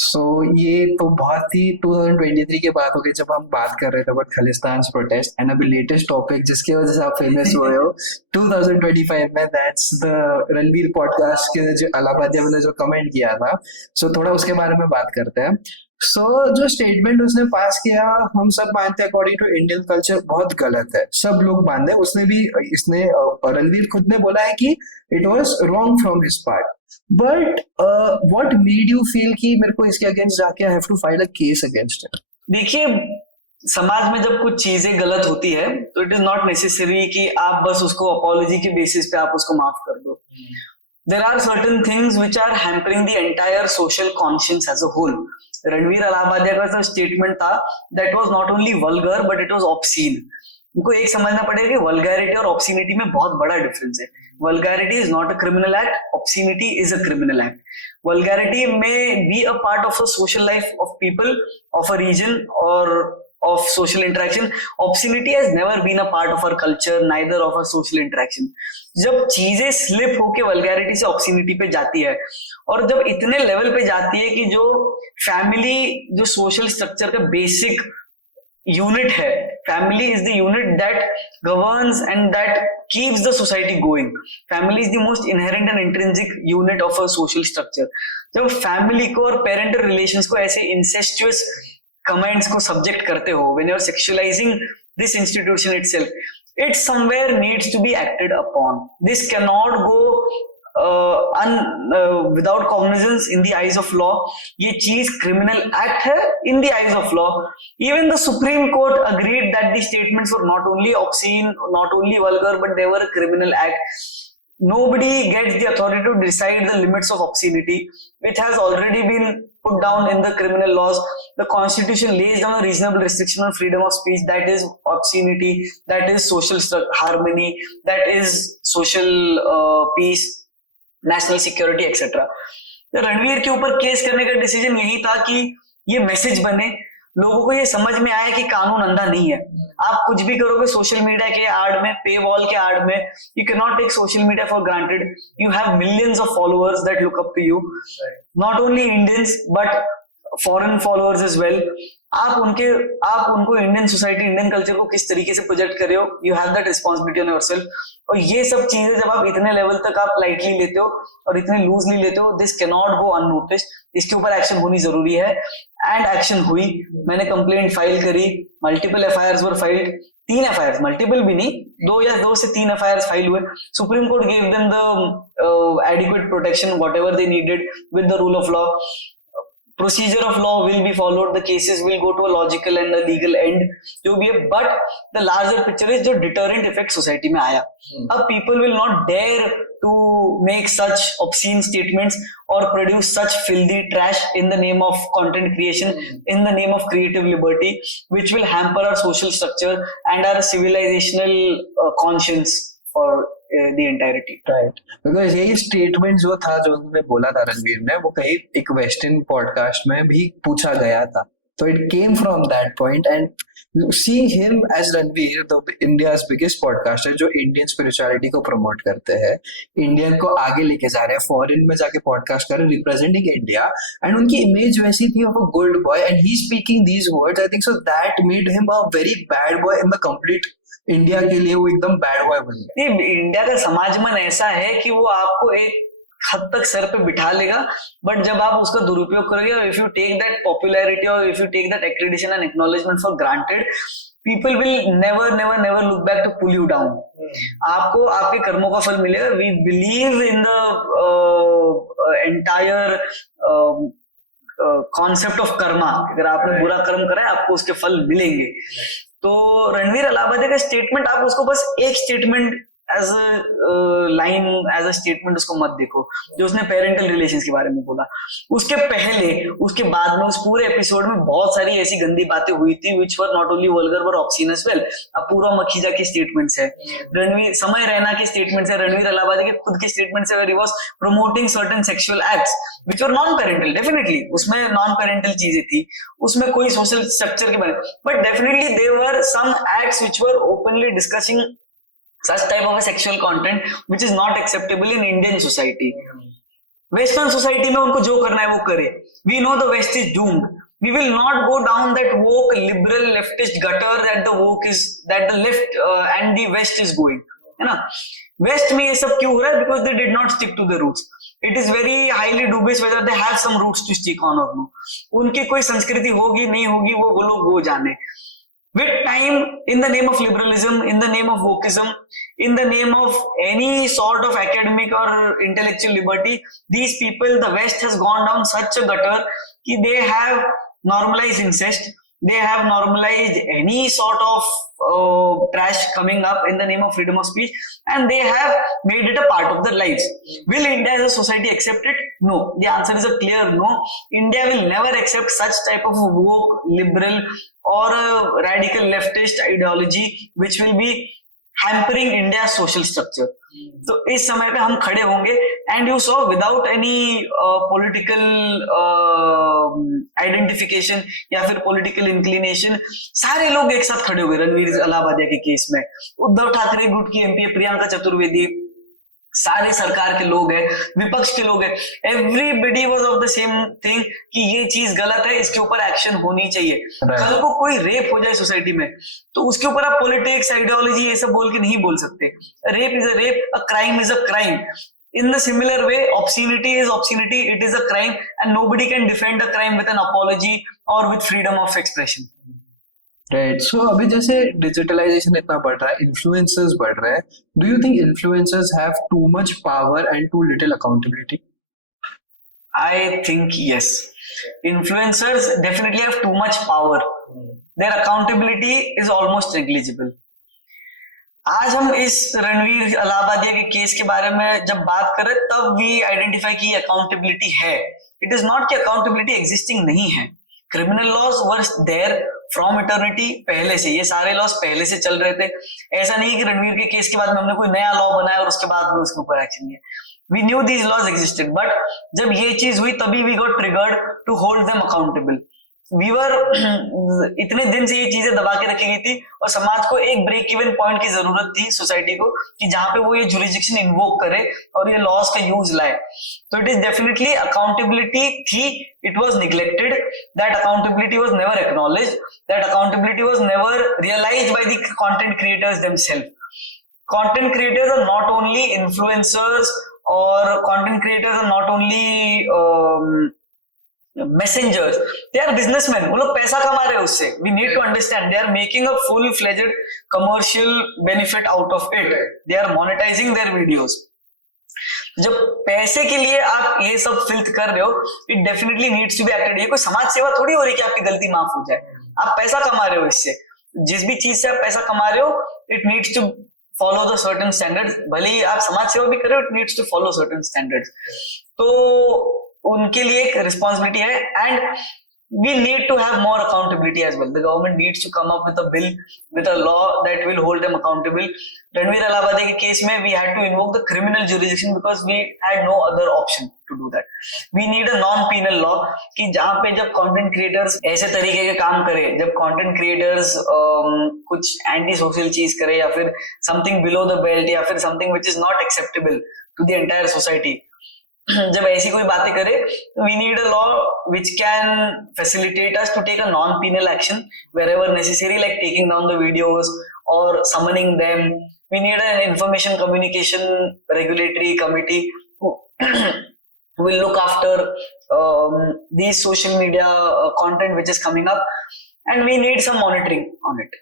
सो ये तो बहुत ही 2023 की बात हो गई जब हम बात कर रहे थे बट खालिस्तान प्रोटेस्ट, एंड अभी लेटेस्ट टॉपिक जिसकी वजह से आप फेमस हुए हो 2025 में, दैट्स द रणवीर पॉडकास्ट के जो अलाहाबादिया ने जो कमेंट किया था। सो थोड़ा उसके बारे में बात करते हैं। जो स्टेटमेंट उसने पास किया, हम सब मानते हैं अकॉर्डिंग टू इंडियन कल्चर बहुत गलत है, सब लोग मानते हैं। उसने भी इसने रणवीर खुद ने बोला है कि it was wrong from his part, but what made you feel कि मेरे को इसके अगेंस्ट जाके I have to file a case against it? देखिए, समाज में जब कुछ चीजें गलत होती है तो इट इज नॉट नेसेसरी कि आप बस उसको अपॉलॉजी के बेसिस पे आप उसको माफ कर दो। There are certain things which are hampering the entire social conscience as a whole. Ranveer Allahbadia का जो स्टेटमेंट था, that was not only vulgar but it was obscene. उनको एक समझना पड़ेगा कि वल्गैरिटी और ऑब्सीनिटी में बहुत बड़ा डिफरेंस है। Vulgarity is not a criminal act, obscenity is a criminal act. Vulgarity may be a part of a social life of people, of a region, or of social interaction. Obscenity has never been a part of our culture, neither of our social interaction. जब चीजें स्लिप होके वल्गैरिटी से ऑब्सिनिटी पे जाती है, और जब इतने लेवल पे जाती है कि जो फैमिली, जो सोशल स्ट्रक्चर का बेसिक यूनिट है, family is the unit that governs and that keeps the society going. Family is the most inherent and intrinsic unit of a social structure. जब फैमिली को और पेरेंटल रिलेशंस को ऐसे इंसेस्चुअस कमेंट्स को सब्जेक्ट करते हो, when you are sexualising this institution itself, it somewhere needs to be acted upon. This cannot go without cognizance in the eyes of law. ये चीज criminal act है in the eyes of law. Even the Supreme Court agreed that the statements were not only obscene, not only vulgar, but they were a criminal act. Nobody gets the authority to decide the limits of obscenity. It has already been put down in the criminal laws. The Constitution lays down a reasonable restriction on freedom of speech. That is obscenity, that is social harmony, that is social peace, national security, etc. तो रणवीर के ऊपर केस करने का डिसीजन यही था कि ये मैसेज बने, लोगों को ये समझ में आया कि कानून अंधा नहीं है। आप कुछ भी करोगे सोशल मीडिया के आड़ में, पे वॉल के आड़ में, you can not take social media for granted. You have millions of followers that look up to you, not only Indians but foreign followers as well. आप उनको इंडियन सोसाइटी, इंडियन कल्चर को किस तरीके से प्रोजेक्ट कर रहे हो, you have that responsibility on yourself. और ये सब चीजें जब आप इतने लेवल तक आप लाइटली लेते हो और इतने लूजली लेते हो, this can not go unnoticed. इसके ऊपर एक्शन होनी जरूरी है, एंड एक्शन हुई। मैंने कंप्लेंट फाइल करी, multiple FIRs were filed, 3 FIR, multiple भी नहीं, 2 से 3 एफआईआर फाइल हुए। Supreme court gave them the adequate protection whatever they needed with the rule of law. Procedure of law will be followed, the cases will go to a logical and a legal end, जो भी है। But the larger picture is जो deterrent effect society में आया। अब people will not dare to make such obscene statements or produce such filthy trash in the name of content creation, in the name of creative liberty, which will hamper our social structure and our civilizational conscience for the entirety. Right. Because यही स्टेटमेंट जो था, जो उन्होंने बोला था रणवीर ने, वो कहीं एक वेस्टर्न पॉडकास्ट में भी पूछा गया था। तो it came from that point, and seeing him as Ranveer, the India's biggest podcaster, जो इंडियन स्पिरिचुअलिटी को प्रमोट करते हैं, इंडियन को आगे लेके जा रहे हैं, फॉरेन में जाके पॉडकास्ट कर रहे, रिप्रेजेंटिंग इंडिया, एंड उनकी इमेज वैसी थी of a good boy, and he speaking these words, I think so that made him a very bad boy in the complete India के लिए। वो एकदम बैड बॉय बन गया। इंडिया का समाज मन ऐसा है कि वो आपको एक हद तक सर पे बिठा लेगा, बट जब आप उसका दुरुपयोग करोगे, if you take that popularity और if you take that accreditation and acknowledgement for granted, people will never never never look back to pull you down. आपको आपके कर्मों का फल मिलेगा। We believe in the entire concept of karma. अगर आपने बुरा कर्म करा है, आपको उसके फल मिलेंगे। तो रणवीर अलाहाबादी का स्टेटमेंट, आप उसको बस एक statement as a line, as a statement उसको मत देखो, जो उसने पेरेंटल रिलेशंस के बारे में बोला। उसके पहले, उसके बाद में, उस पूरे एपिसोड में बहुत सारी ऐसी गंदी बातें हुई थी which were not only vulgar but obscene as well। अब पूरा मखीजा के स्टेटमेंट्स है, रणवीर समय रैना के स्टेटमेंट्स है, रणवीर अलाहाबादी के खुद के स्टेटमेंट्स है, where he was promoting certain sexual acts which were non-parental। definitely उसमें non-parental चीजें थी, उसमें कोई social structure के बारे में, but definitely there were some acts which were openly discussing such type of a sexual content which is not acceptable in Indian society। Western society में उनको जो करना है वो करे. We know the West is doomed. We will not go down that woke liberal leftist gutter that the left and the West is going, है ना. वेस्ट में ये सब क्यों हो रहा है? Because they did not stick to the roots. It is very highly dubious whether they have some roots to stick on और नो. उनकी कोई संस्कृति होगी नहीं होगी वो लोग वो जाने. With time, in the name of liberalism, in the name of wokeism, in the name of any sort of academic or intellectual liberty, these people, the West has gone down such a gutter that they have normalized incest, they have normalized any sort of trash coming up in the name of freedom of speech, and they have made it a part of their lives. Will India as a society accept it? No. The answer is a clear no. India will never accept such type of woke, liberal or a radical leftist ideology which will be hampering India's social structure. तो इस समय पे हम खड़े होंगे and you saw without any political identification या फिर political inclination सारे लोग एक साथ खड़े हो गए रणवीर अलाहाबादिया के केस में. उद्धव ठाकरे गुट की एमपी प्रियंका चतुर्वेदी, सारे सरकार के लोग हैं, विपक्ष के लोग हैं. Everybody was of the same thing कि ये चीज गलत है, इसके ऊपर एक्शन होनी चाहिए. कल को कोई रेप हो जाए सोसाइटी में तो उसके ऊपर आप पॉलिटिक्स आइडियोलॉजी ये सब बोल के नहीं बोल सकते. Rape is a rape, a crime is a crime. In the similar way, obscenity is obscenity, it is a crime, and nobody can defend a crime with an apology or with freedom of expression. Right. So अभी जैसे डिजिटलाइजेशन इतना बढ़ रहा है, इन्फ्लुएंसर्स बढ़ रहे हैं, do you think influencers have too much power and too little accountability? I think yes. Influencers definitely have too much power. Their accountability is almost negligible. आज हम इस रणवीर अलाहाबादिया के केस के बारे में जब बात करें तब वी आइडेंटिफाई की अकाउंटेबिलिटी है. इट इज नॉट कि अकाउंटेबिलिटी एग्जिस्टिंग नहीं है. Criminal laws were there from eternity. पहले से ये सारे लॉज पहले से चल रहे थे. ऐसा नहीं कि रणवीर के केस के बाद में हमने कोई नया लॉ बनाया और उसके बाद में उसके ऊपर एक्शन लिया. We knew these laws existed, but जब ये चीज हुई तभी we got triggered to hold them accountable. We were इतने दिन से ये चीजें दबा के रखी गई थी और समाज को एक ब्रेक इवन पॉइंट की जरूरत थी सोसाइटी को कि जहां पे वो ये जुरिडिक्शन इन्वोक करे और ये लॉज का यूज लाए. तो इट इज डेफिनेटली अकाउंटेबिलिटी थी. It was neglected. That accountability was never acknowledged. That accountability was never realised by the content creators themself. Content creators are not only influencers or content creators are not only messengers, they are businessmen. वो लोग पैसा कमा रहे हैं उससे. We need to understand they are making a full-fledged commercial benefit out of it. They are monetizing their videos. जब पैसे के लिए आप ये सब फिल्थ कर रहे हो, it definitely needs to be acted. ये कोई समाज सेवा थोड़ी हो रही कि आपकी गलती माफ हो जाए. आप पैसा कमा रहे हो इससे. जिस भी चीज से आप पैसा कमा रहे हो, it needs to follow the certain standards. भले ही आप समाज सेवा भी कर रहे हो, it needs to follow certain standards. तो उनके लिए एक रिस्पॉन्सिबिलिटी है and we need to have more accountability as well. The government needs to come up with a bill, with a law that will hold them accountable. Ranveer Allahabadi के केस में we had to invoke the criminal jurisdiction because we had no other option to do that. We need a non-penal law कि जहाँ पे जब content creators ऐसे तरीके के काम करे, जब content creators कुछ anti-social चीज करे या फिर something below the belt या फिर something which is not acceptable to the entire society, जब ऐसी कोई बातें करे, we need a law which can facilitate us to take a non-penal action wherever necessary, like taking down the videos or summoning them. We need an information communication regulatory committee who will look after these social media content which is coming up, and we need some monitoring on it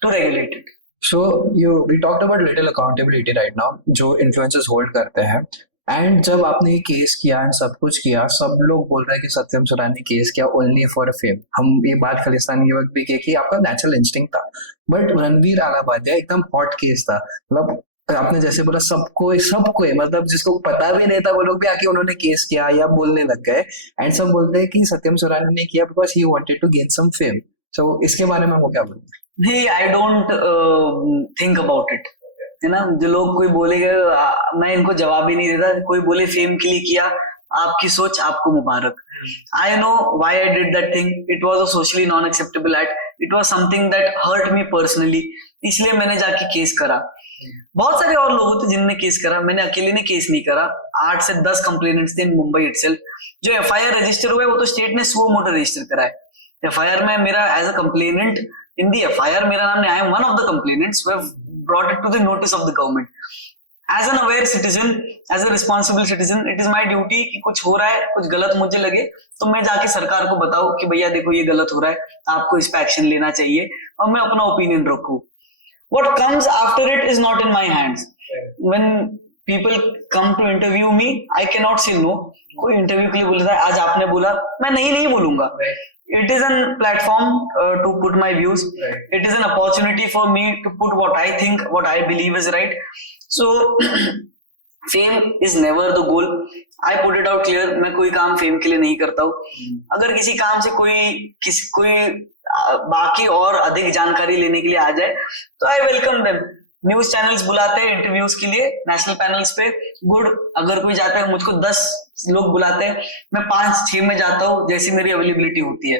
to regulate it. So we talked about little accountability right now, जो influencers hold करते हैं. एंड जब आपने ये केस किया एंड सब कुछ किया, सब लोग बोल रहे हैं कि सत्यम सुरान ने केस किया ओनली फॉर फेम. हम ये बात खालिस्तानी युवक भी कहे कि आपका नेचुरल इंस्टिंक्ट था. बट रणवीर अलाहाबादिया एकदम हॉट केस था. मतलब आपने जैसे बोला सबको मतलब जिसको पता भी नहीं था वो लोग भी आके उन्होंने केस किया या बोलने लग गए. एंड सब बोलते हैं कि सत्यम सुरान ने किया because he wanted to gain some fame. So इसके बारे में वो क्या बोलते हैं? नहीं, I don't think about it, है ना. जो लोग कोई बोलेगा मैं इनको जवाब ही नहीं देता. कोई बोले फेम के लिए किया, आपकी सोच, आपको मुबारक. I know why I did that thing. It was a socially non acceptable act. It was something that hurt me personally. इसलिए मैंने जाके केस करा. बहुत सारे और लोग होते जिनने केस करा, मैंने अकेले ने केस नहीं करा। 8 से 10 कंप्लेनेंट्स थे इन मुंबई इटसेल्फ। जो एफआईआर रजिस्टर हुआ है वो तो स्टेट ने सुओ मोटो रजिस्टर करा है। एफआईआर में मेरा as a complainant in the FIR मेरा नाम नहीं, I am one of the complainants who have brought it to the notice of the government. As an aware citizen, as a responsible citizen, it is my duty कि कुछ हो रहा है, कुछ गलत मुझे लगे तो मैं जाके सरकार को बताऊं कि भैया देखो ये गलत हो रहा है, आपको इस पे एक्शन लेना चाहिए, और मैं अपना ओपिनियन रखूं। What comes after it is not in my hands. When people come to interview me, I cannot say no. कोई इंटरव्यू के लिए बोलता है आज आपने बोला, मैं नहीं बोलूंगा। It is a platform to put my views. It is an opportunity for me to put what I think, what I believe is right. So fame is never the goal. I put it out clear. मैं कोई काम फेम के लिए नहीं करता हूँ। अगर किसी काम से कोई बाकी और अधिक जानकारी लेने के लिए आ जाए तो I welcome them. News channels बुलाते हैं इंटरव्यूज के लिए नेशनल पैनल्स पे, गुड। अगर कोई जाता है, मुझको 10 लोग बुलाते हैं, मैं 5-6 में जाता हूँ जैसी मेरी अवेलेबिलिटी होती है।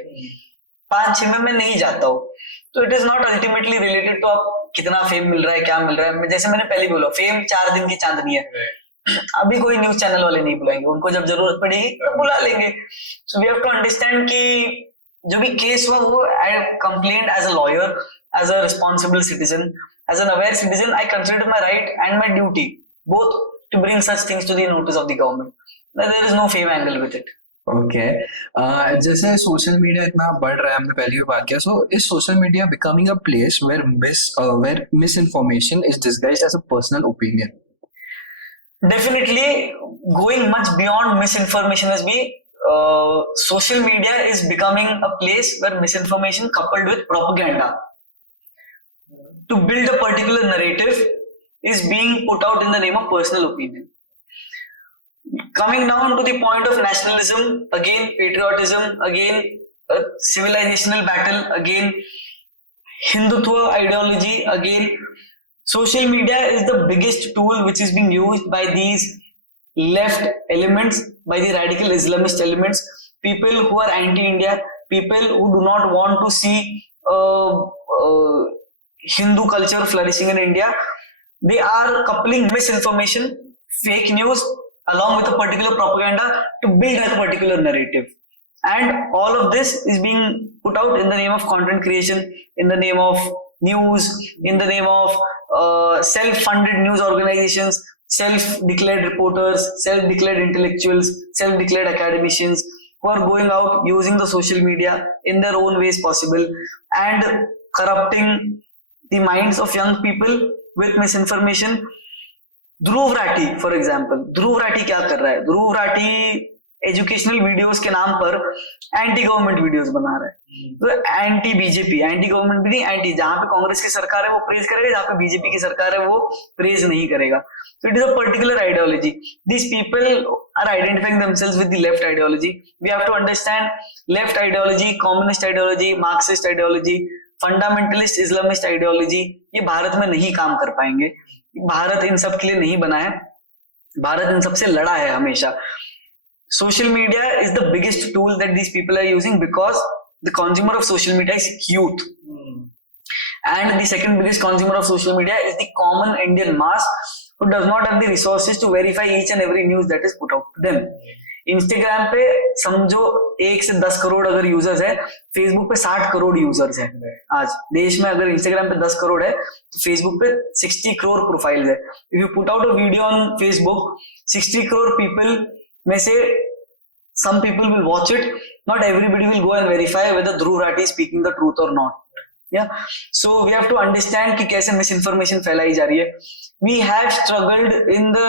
5-6 में मैं नहीं जाता हूँ। तो it is not ultimately related to आप कितना फेम मिल रहा है, क्या मिल रहा है। जैसे मैंने पहले बोला, फेम 4 दिन की चांदनी है। अभी कोई न्यूज चैनल वाले नहीं बुलाएंगे, उनको जब जरूरत पड़ेगी तो बुला लेंगे। So we have to understand कि जो भी केस हुआ वो I complaint as a lawyer, as a responsible citizen, as an aware citizen. I consider my right and my duty both to bring such things to the notice of the government. There is no fame angle with it. Okay, जैसे सोशल मीडिया इतना बढ़ रहा है, हमने पहले भी बात किया, so is social media becoming a place where misinformation is disguised as a personal opinion? Definitely going much beyond misinformation is social media is becoming a place where misinformation coupled with propaganda to build a particular narrative is being put out in the name of personal opinion. Coming down to the point of nationalism, again patriotism, again a civilizational battle, again Hindutva ideology, again social media is the biggest tool which is being used by these left elements, by the radical Islamist elements, people who are anti-India, people who do not want to see Hindu culture flourishing in India. They are coupling misinformation, fake news, along with a particular propaganda to build a particular narrative. And all of this is being put out in the name of content creation, in the name of news, in the name of self-funded news organizations, self-declared reporters, self-declared intellectuals, self-declared academicians who are going out using the social media in their own ways possible and corrupting the minds of young people with misinformation. Dhruv Rathee for example, Dhruv Rathee क्या कर रहा है? ध्रुव राठी एजुकेशनल वीडियोस के नाम पर एंटी गवर्नमेंट वीडियोस बना रहा है। तो एंटी बीजेपी, एंटी गवर्नमेंट भी नहीं, एंटी, जहां पे कांग्रेस की सरकार है वो प्रेज करेगा, जहां पे बीजेपी की सरकार है वो प्रेज नहीं करेगा। So it is a particular ideology. These people are identifying themselves with the left ideology. We have to understand left ideology, communist ideology, Marxist ideology, fundamentalist Islamist ideology, ये भारत में नहीं काम कर पाएंगे। भारत इन सब के लिए नहीं बना है, भारत इन सबसे लड़ा है हमेशा। Social media is the biggest tool that these people are using because the consumer of social media is youth. And the second biggest consumer of social media is the common Indian mass who does not have the resources to verify each and every news that is put out to them. Instagram पे समझो 1 से 10 करोड़ अगर यूजर्स है, Facebook पे 60 करोड़ यूजर्स है। आज देश में अगर Instagram पे 10 करोड़ है तो Facebook पे 60 करोड़ प्रोफाइल है। If you put out a video on Facebook, 60 crore people में से some people will watch it. Not everybody will go and verify whether Dhruv Rathi is speaking the truth or not. Yeah, so we have to understand कि कैसे misinformation फैलाई जा रही है। We have struggled in the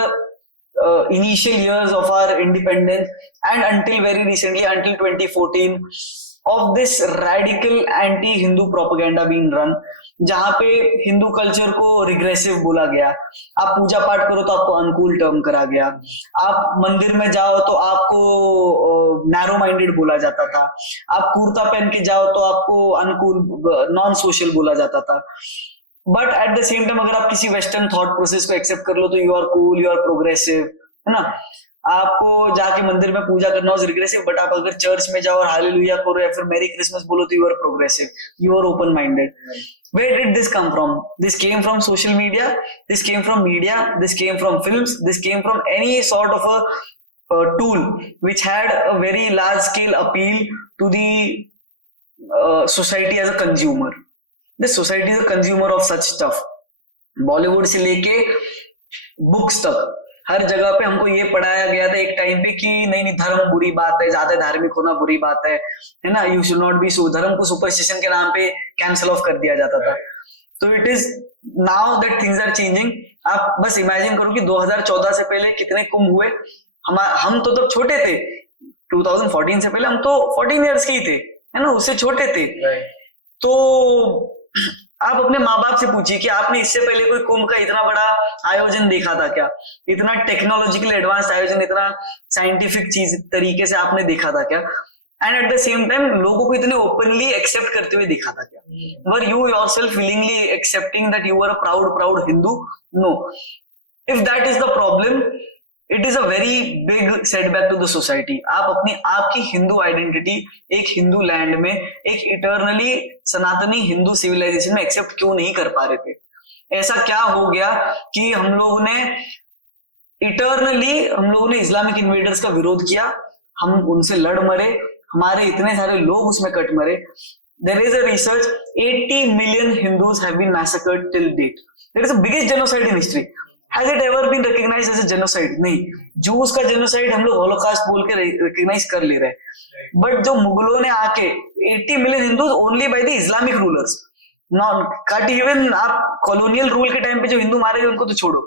initial years of our independence and until very recently, until 2014, of this radical anti-Hindu propaganda being run, जहां पे हिंदू कल्चर को रिग्रेसिव बोला गया। आप पूजा पाठ करो तो आपको अनकूल टर्म करा गया, आप मंदिर में जाओ तो आपको नैरो माइंडेड बोला जाता था, आप कुर्ता पहन के जाओ तो आपको अनकूल, नॉन सोशल बोला जाता था। But at the same time अगर आप किसी वेस्टर्न थॉट प्रोसेस को एक्सेप्ट कर लो तो you are cool, you are progressive, है ना। आपको जाके मंदिर में पूजा करना हो रिग्रेसिव, बट आप अगर चर्च में जाओ और हालेलुया करो या फिर मैरी क्रिसमस बोलो तो you are progressive, you are open minded. Where did this come from? This came from social media, this came from media, this came from films, this came from any sort of a tool which had a very large scale appeal to the society as a consumer. This society is a consumer of such stuff. Bollywood से लेके बुक्स तक हर जगह पे हमको ये पढ़ाया गया था एक टाइम पे कि नहीं नहीं धर्म बुरी बात है, ज्यादा धार्मिक होना बुरी बात है ना, यू शुड नॉट बी सो. धर्म को सुपरस्टिशन के नाम पे कैंसिल ऑफ कर दिया जाता था. तो it is now that things are changing. आप बस इमेजिन करो कि 2014 से पहले कितने कुंभ हुए. हम तो तब छोटे थे. 2014 से पहले हम तो 14 इयर्स के ही थे, है ना, उससे छोटे थे. तो आप अपने माँ बाप से पूछिए कि आपने इससे पहले कोई कुंभ का इतना बड़ा आयोजन देखा था क्या, इतना टेक्नोलॉजिकल एडवांस आयोजन, इतना साइंटिफिक चीज तरीके से आपने देखा था क्या, and eight the same time लोगों को इतने ओपनली एक्सेप्ट करते हुए देखा था क्या. Were you yourself willingly accepting that you are a proud Hindu? No. If that is the problem, it is a very big setback to the society. आप अपनी आपकी हिंदू आइडेंटिटी एक हिंदू लैंड में, एक इटर्नली सनातनी हिंदू सिविलाइजेशन में एक्सेप्ट क्यों नहीं कर पा रहे थे? ऐसा क्या हो गया कि हम लोगों ने इस्लामिक इन्वेडर्स का विरोध किया, हम उनसे लड़ मरे, हमारे इतने सारे लोग उसमें कट मरे. There is a research, 80 million Hindus have been massacred till date. That is the biggest genocide in history. Has it ever been recognized as a genocide? नहीं. जूस का जेनोसाइड हम लोग हॉलोकास्ट बोल के रिकॉग्नाइज कर ले रहे हैं, बट जो मुगलों ने आके 80 million Hindus only by the Islamic rulers, not cut even आप कॉलोनियल रूल के टाइम पे जो हिंदू मारे गए उनको तो छोड़ो,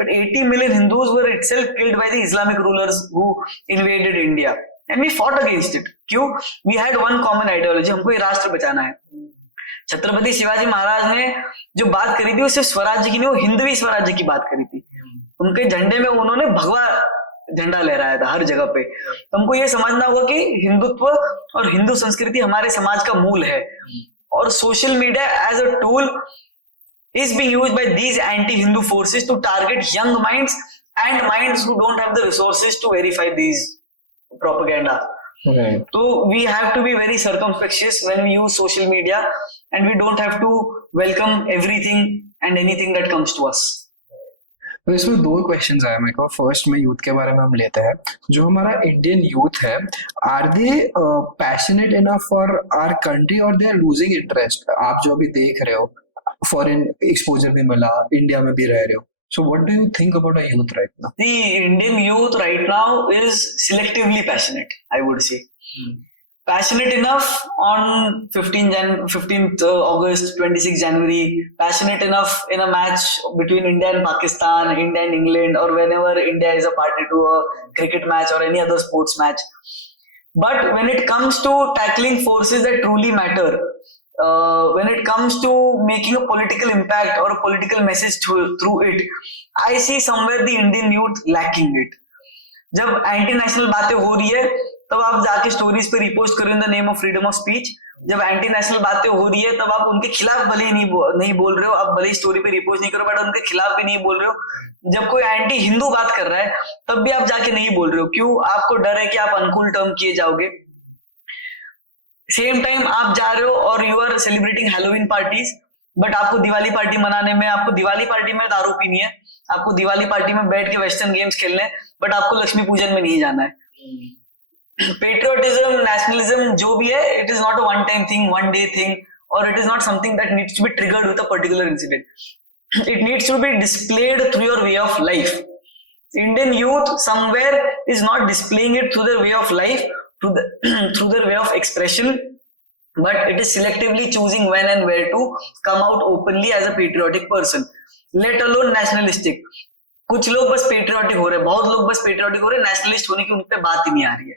but 80 million Hindus were itself killed by the Islamic rulers who invaded India and we fought against it. क्यों? We had one common ideology, हमको ये राष्ट्र बचाना है. छत्रपति शिवाजी महाराज ने जो बात करी थी वो सिर्फ स्वराज्य की नहीं, वो हिंदवी स्वराज्य की बात करी थी. उनके झंडे में उन्होंने भगवा झंडा लहराया था हर जगह पे. तो हमको ये समझना होगा कि हिंदुत्व और हिंदू संस्कृति हमारे समाज का मूल है, और social media as a tool is being used by these anti-Hindu forces to target young minds and minds who don't have the resources to verify these propaganda. Right. So we have to be very circumspicious when we use social media, and we don't have to welcome everything and anything that comes to us. तो इसमें दो क्वेश्चंस आए मेरे को. फर्स्ट में यूथ के बारे में हम लेते हैं. जो हमारा इंडियन यूथ है, are they passionate enough for our country और दे आर लूजिंग इंटरेस्ट? आप जो अभी देख रहे हो, फॉरेन एक्सपोजर भी मिला, इंडिया में भी रह रहे हो, so what do you think about our youth right now? The Indian youth right now is selectively passionate, I would say. Passionate enough on 15th August, 26th January, passionate enough in a match between India and Pakistan, India and England, or whenever India is a party to a cricket match or any other sports match. But when it comes to tackling forces that truly matter, when it comes to making a political impact or a political message through it, I see somewhere the Indian youth lacking it. जब एंटी नेशनल बातें हो रही है तब आप जाके स्टोरीज पे रिपोस्ट करो in the name of freedom of speech. जब एंटी नेशनल बातें हो रही है तब आप उनके खिलाफ भले ही नहीं बोल रहे हो, आप भले ही स्टोरी पे रिपोस्ट नहीं करो, बट उनके खिलाफ भी नहीं बोल रहे हो. जब कोई एंटी हिंदू बात कर रहा है तब भी आप जाके नहीं बोल रहे हो. क्यों? आपको डर है कि आप अनकूल टर्म किए जाओगे. सेम टाइम आप जा रहे हो और you are celebrating Halloween parties, but आपको दिवाली पार्टी मनाने में, आपको दिवाली पार्टी में दारू पीनी है, आपको दिवाली पार्टी में बैठ के वेस्टर्न गेम्स खेलने हैं, बट आपको लक्ष्मी पूजन में नहीं जाना है. पेट्रियोटिज्म, नेशनलिज्म जो भी है, it is not a one time thing, one day thing, और it is not something that needs to be triggered with a particular incident. It needs to be displayed through your way of life. Indian youth somewhere is not displaying it through their way of life, through their way of expression, but it is selectively choosing when and where to come out openly as a patriotic person, let alone nationalistic. कुछ लोग बस पेट्रियोटिक हो रहे हैं, बहुत लोग बस पेट्रियोटिक हो रहे हैं, नेशनलिस्ट होने की उन पे बात ही नहीं आ रही है.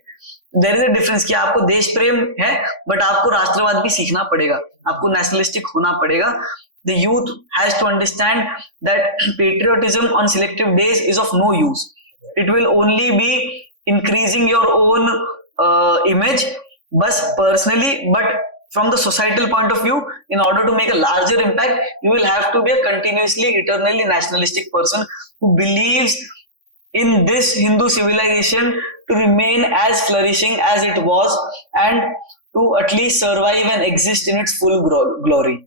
देयर इज अ डिफरेंस कि आपको देश प्रेम है, बट आपको राष्ट्रवाद भी सीखना पड़ेगा, आपको नेशनलिस्टिक होना पड़ेगा. The youth has to understand that patriotism on selective days is of no use. It will only be increasing your own image, but personally, but from the societal point of view, in order to make a larger impact, you will have to be a continuously, eternally nationalistic person who believes in this Hindu civilization to remain as flourishing as it was and to at least survive and exist in its full glory.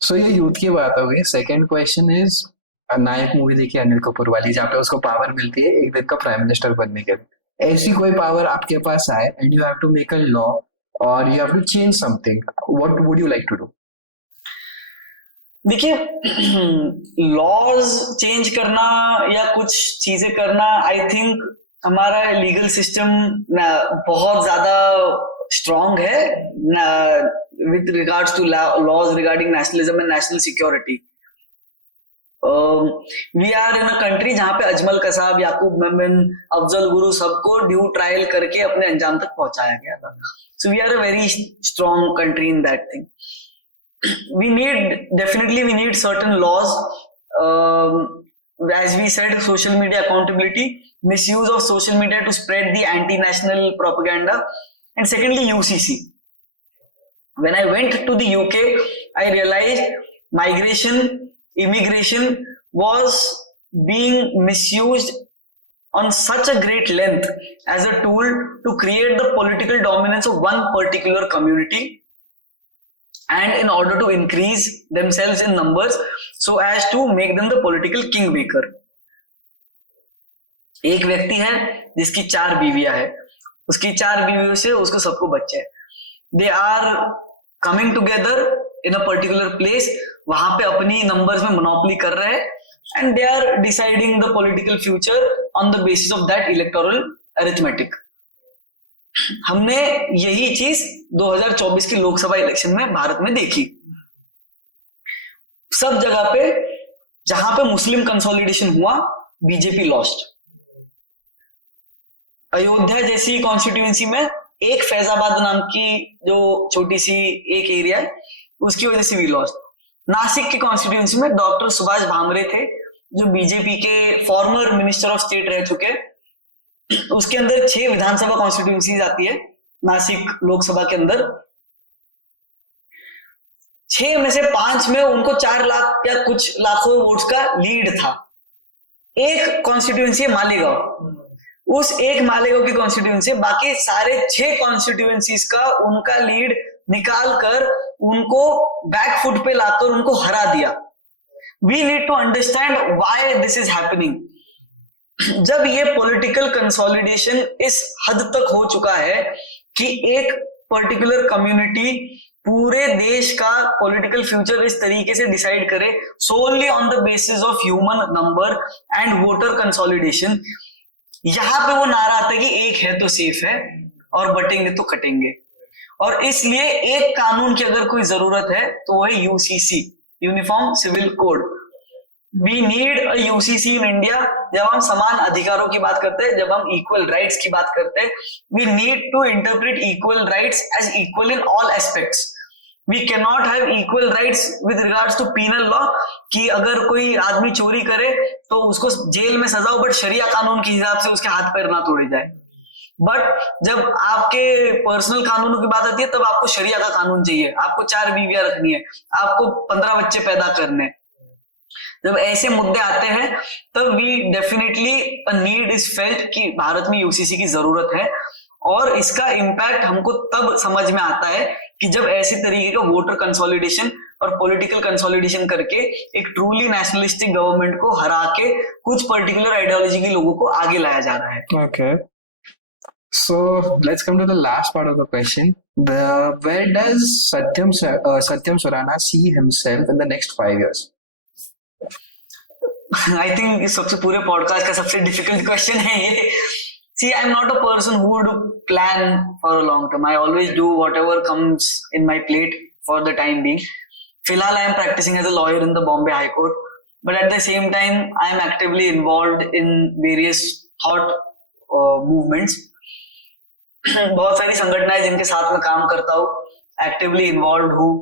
So ये यूथ की बात हो गई. Second question is, Nayak movie देखी अनिल कपूर वाली, जहाँ पे उसको पावर मिलती है एक दिन का प्राइम मिनिस्टर बनने के लिए. ऐसी कोई पावर आपके पास आए and you have to make a law और you have to change something, what would you like to do? देखिए, लॉज चेंज करना या कुछ चीजें करना, आई थिंक हमारा लीगल सिस्टम बहुत ज्यादा स्ट्रांग है with regards to laws regarding nationalism and national security. We are in a country जहां पे अजमल कसाब, याकूब मेमन, अफजल गुरु सबको ड्यू ट्रायल करके अपने अंजाम तक पहुंचाया गया था. So we are a very strong country in that thing. We need certain laws, as we said, social media accountability, misuse of social media to spread the anti-national propaganda, and secondly UCC. When I went to the UK, I realized immigration was being misused on such a great length as a tool to create the political dominance of one particular community, and in order to increase themselves in numbers so as to make them the political kingmaker. एक व्यक्ति है जिसकी 4 बीवियां है, उसकी 4 बीवियों से उसको सबको बच्चे हैं. They are coming together in a particular place, वहां पे अपनी नंबर्स में मोनोपोली कर रहे हैं, and they are deciding the political future on the basis of that electoral arithmetic. हमने यही चीज 2024 की लोकसभा इलेक्शन में भारत में देखी. सब जगह पे जहां पे मुस्लिम कंसोलिडेशन हुआ, बीजेपी लॉस्ट. अयोध्या जैसी कॉन्स्टिट्यूएंसी में एक फैजाबाद नाम की जो छोटी सी एक एरिया है, उसकी वजह से भी लॉस्ट. नासिक की कॉन्स्टिट्यूएंसी में डॉक्टर सुभाष भामरे थे, जो बीजेपी के फॉर्मर मिनिस्टर ऑफ स्टेट रह चुके. उसके अंदर 6 विधानसभा कॉन्स्टिट्यूएंसीज आती है नासिक लोकसभा के अंदर. 6 में से 5 में उनको 4 लाख या कुछ लाखों वोट्स का लीड था. एक कॉन्स्टिट्यूएंसी है मालेगांव, उस एक मालेगांव की कॉन्स्टिट्यूएंसी, बाकी सारे 6 कॉन्स्टिट्यूएंसीज का उनका लीड निकाल कर उनको बैकफुट पे लाकर उनको हरा दिया. We need to understand why this is happening. जब ये पॉलिटिकल कंसोलिडेशन इस हद तक हो चुका है कि एक पर्टिकुलर कम्युनिटी पूरे देश का पॉलिटिकल फ्यूचर इस तरीके से डिसाइड करे solely on the basis of human number and voter consolidation, यहां पे वो नारा आता है कि एक है तो सेफ है और बटेंगे तो कटेंगे. और इसलिए एक कानून की अगर कोई जरूरत है तो वो है UCC, uniform civil code. We need a UCC in India. जब हम समान अधिकारों की बात करते हैं, जब हम इक्वल राइट्स की बात करते हैं, we need to interpret equal rights as equal in all aspects. We can not have equal rights with regards to penal law कि अगर कोई आदमी चोरी करे तो उसको जेल में सजा हो, बट शरिया कानून के हिसाब से उसके हाथ पैर ना तोड़े जाए. बट जब आपके पर्सनल कानूनों की बात आती है तब आपको शरिया का कानून चाहिए, आपको 4 बीवियां रखनी है, आपको 15 बच्चे पैदा करने. जब ऐसे मुद्दे आते हैं तब we definitely a need is felt कि भारत में यूसीसी की जरूरत है. और इसका इम्पैक्ट हमको तब समझ में आता है कि जब ऐसे तरीके का वोटर कंसोलिडेशन और पॉलिटिकल कंसोलिडेशन करके एक ट्रूली नेशनलिस्टिक गवर्नमेंट को हरा के कुछ पर्टिकुलर आइडियोलॉजी के लोगों को आगे लाया जा रहा है. Okay. So let's come to the last part of the question. Where does Satyam Surana see himself in the next 5 years? I think इस सबसे पूरे पॉडकास्ट का सबसे डिफिकल्ट क्वेश्चन है ये. See, I'm not a person who would plan for a long term. I always do whatever comes in my plate for the time being. फिलहाल I am practicing as a lawyer in the Bombay High Court, but at the same time I am actively involved in various thought movements. बहुत सारी संगठनाएं जिनके साथ में काम करता हूँ, एक्टिवली इन्वॉल्व हूँ,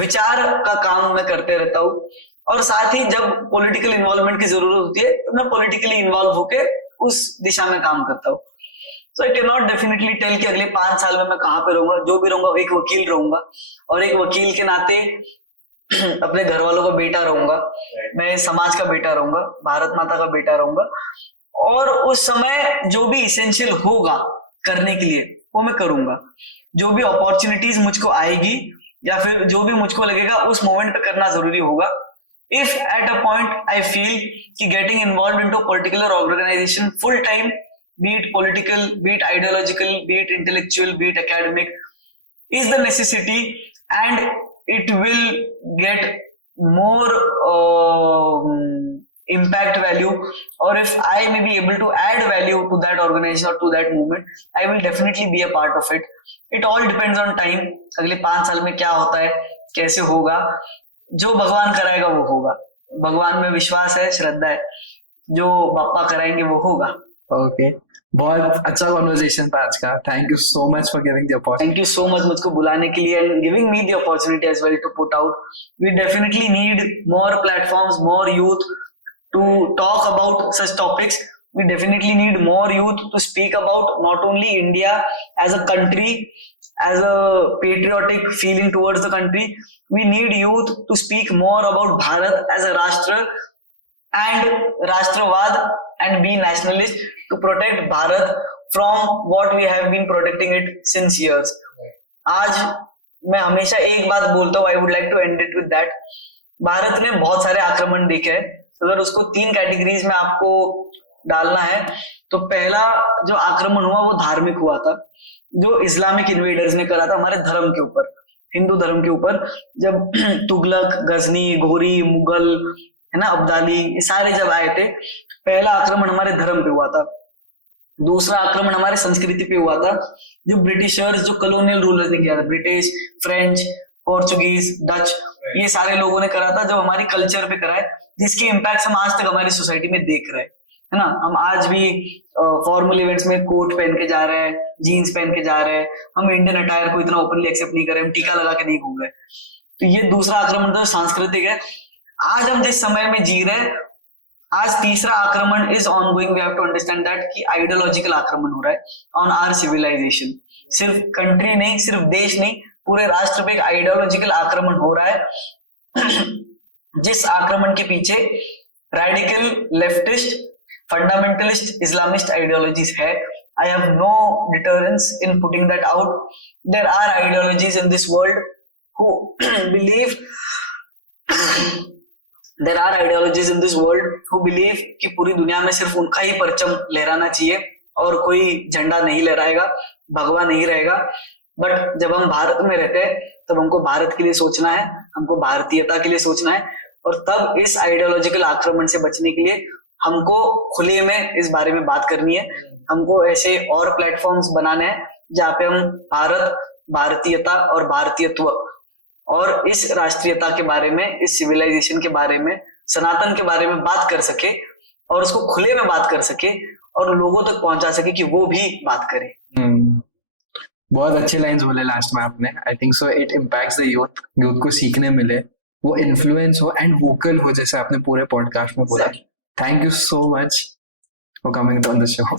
विचार का काम मैं करते रहता हूँ. और साथ ही जब पॉलिटिकल इन्वॉल्वमेंट की जरूरत होती है तो मैं पॉलिटिकली इन्वॉल्व होके उस दिशा में काम करता हूँ. So I can not definitely tell कि अगले 5 साल में मैं कहाँ पे रहूंगा. जो भी रहूंगा एक वकील रहूंगा, और एक वकील के नाते अपने घर वालों का बेटा रहूंगा, मैं समाज का बेटा रहूंगा, भारत माता का बेटा रहूंगा, और उस समय जो भी इसेंशियल होगा करने के लिए वो मैं करूंगा। जो भी अपॉर्चुनिटीज मुझको आएगी या फिर जो भी मुझको लगेगा उस मोमेंट पे करना जरूरी होगा। If at a point I feel कि getting involved into a particular organization full time, be it political, be it ideological, be it intellectual, be it academic, is the necessity and it will get more impact value, or if I may be able to add value to that organization or to that movement, I will definitely be a part of it. It all depends on time. अगले 5 साल में क्या होता है, कैसे होगा, जो भगवान कराएगा वो होगा। भगवान में विश्वास है, श्रद्धा है, जो पापा कराएंगे वो होगा। ओके, बहुत अच्छा कॉन्वर्सेशन था आज का। Thank you so much for giving the opportunity. Thank you so much मुझको बुलाने के लिए and giving me the opportunity as well to put out. We definitely need more platforms, more youth to talk about such topics. We definitely need more youth to speak about not only India as a country, as a patriotic feeling towards the country. We need youth to speak more about Bharat as a Rashtra and Rashtravad and be nationalist to protect Bharat from what we have been protecting it since years. आज मैं हमेशा एक बात बोलता हूँ, I would like to end it with that. Bharat ने बहुत सारे आक्रमण देखे हैं। अगर उसको 3 कैटेगरीज में आपको डालना है तो पहला जो आक्रमण हुआ वो धार्मिक हुआ था, जो इस्लामिक इन्वेडर्स ने करा था हमारे धर्म के ऊपर, हिंदू धर्म के ऊपर। जब तुगलक, गजनी, घोरी, मुगल, है ना, अब्दाली, ये सारे जब आए थे, पहला आक्रमण हमारे धर्म पे हुआ था। दूसरा आक्रमण हमारे संस्कृति पे हुआ था, जो ब्रिटिशर्स, जो कॉलोनियल रूलर्स ने किया था, ब्रिटिश, फ्रेंच, पोर्चुगीज, डच, ये सारे लोगों ने करा था, जो हमारी कल्चर पे करा है, जिसके इम्पैक्ट हम आज तक हमारी सोसाइटी में देख रहे हैं, है ना। हम आज भी फॉर्मल इवेंट्स में कोट पहन के जा रहे हैं, जीन्स पहन के जा रहे हैं, हम इंडियन अटायर को इतना ओपनली एक्सेप्ट नहीं कर रहे, हम टीका लगा के नहीं घूम रहे। तो ये दूसरा आक्रमण था, सांस्कृतिक है। आज हम जिस समय में जी रहे हैं, आज तीसरा आक्रमण is on going. We have to understand that कि आइडियोलॉजिकल आक्रमण हो रहा है ऑन आवर सिविलाइजेशन। सिर्फ कंट्री नहीं, सिर्फ देश नहीं, पूरे राष्ट्र पे एक आइडियोलॉजिकल आक्रमण हो रहा है, जिस आक्रमण के पीछे radical, leftist, fundamentalist, Islamist ideologies है। I have no deterrence in putting that out. There are ideologies in this world who believe there are ideologies in this world who believe कि पूरी दुनिया में सिर्फ उनका ही परचम लहराना चाहिए और कोई झंडा नहीं लहराएगा, भगवा नहीं रहेगा। बट जब हम भारत में रहते हैं तब हमको भारत के लिए सोचना है, हमको भारतीयता के लिए सोचना है, और तब इस आइडियोलॉजिकल आक्रमण से बचने के लिए हमको खुले में इस बारे में बात करनी है। हमको ऐसे और प्लेटफॉर्म्स बनाने हैं जहाँ पे हम भारत, भारतीयता और भारतीयत्व और इस राष्ट्रीयता के बारे में, इस सिविलाइजेशन के बारे में, सनातन के बारे में बात कर सके और उसको खुले में बात कर सके और लोगों तक पहुंचा सके कि वो भी बात करें। बहुत अच्छे लाइंस बोले लास्ट में आपने। I think so it impacts the youth, youth को सीखने मिले, वो इन्फ्लुएंस हो एंड वोकल हो, जैसे आपने पूरे पॉडकास्ट में बोला। Thank you so much for coming on the show.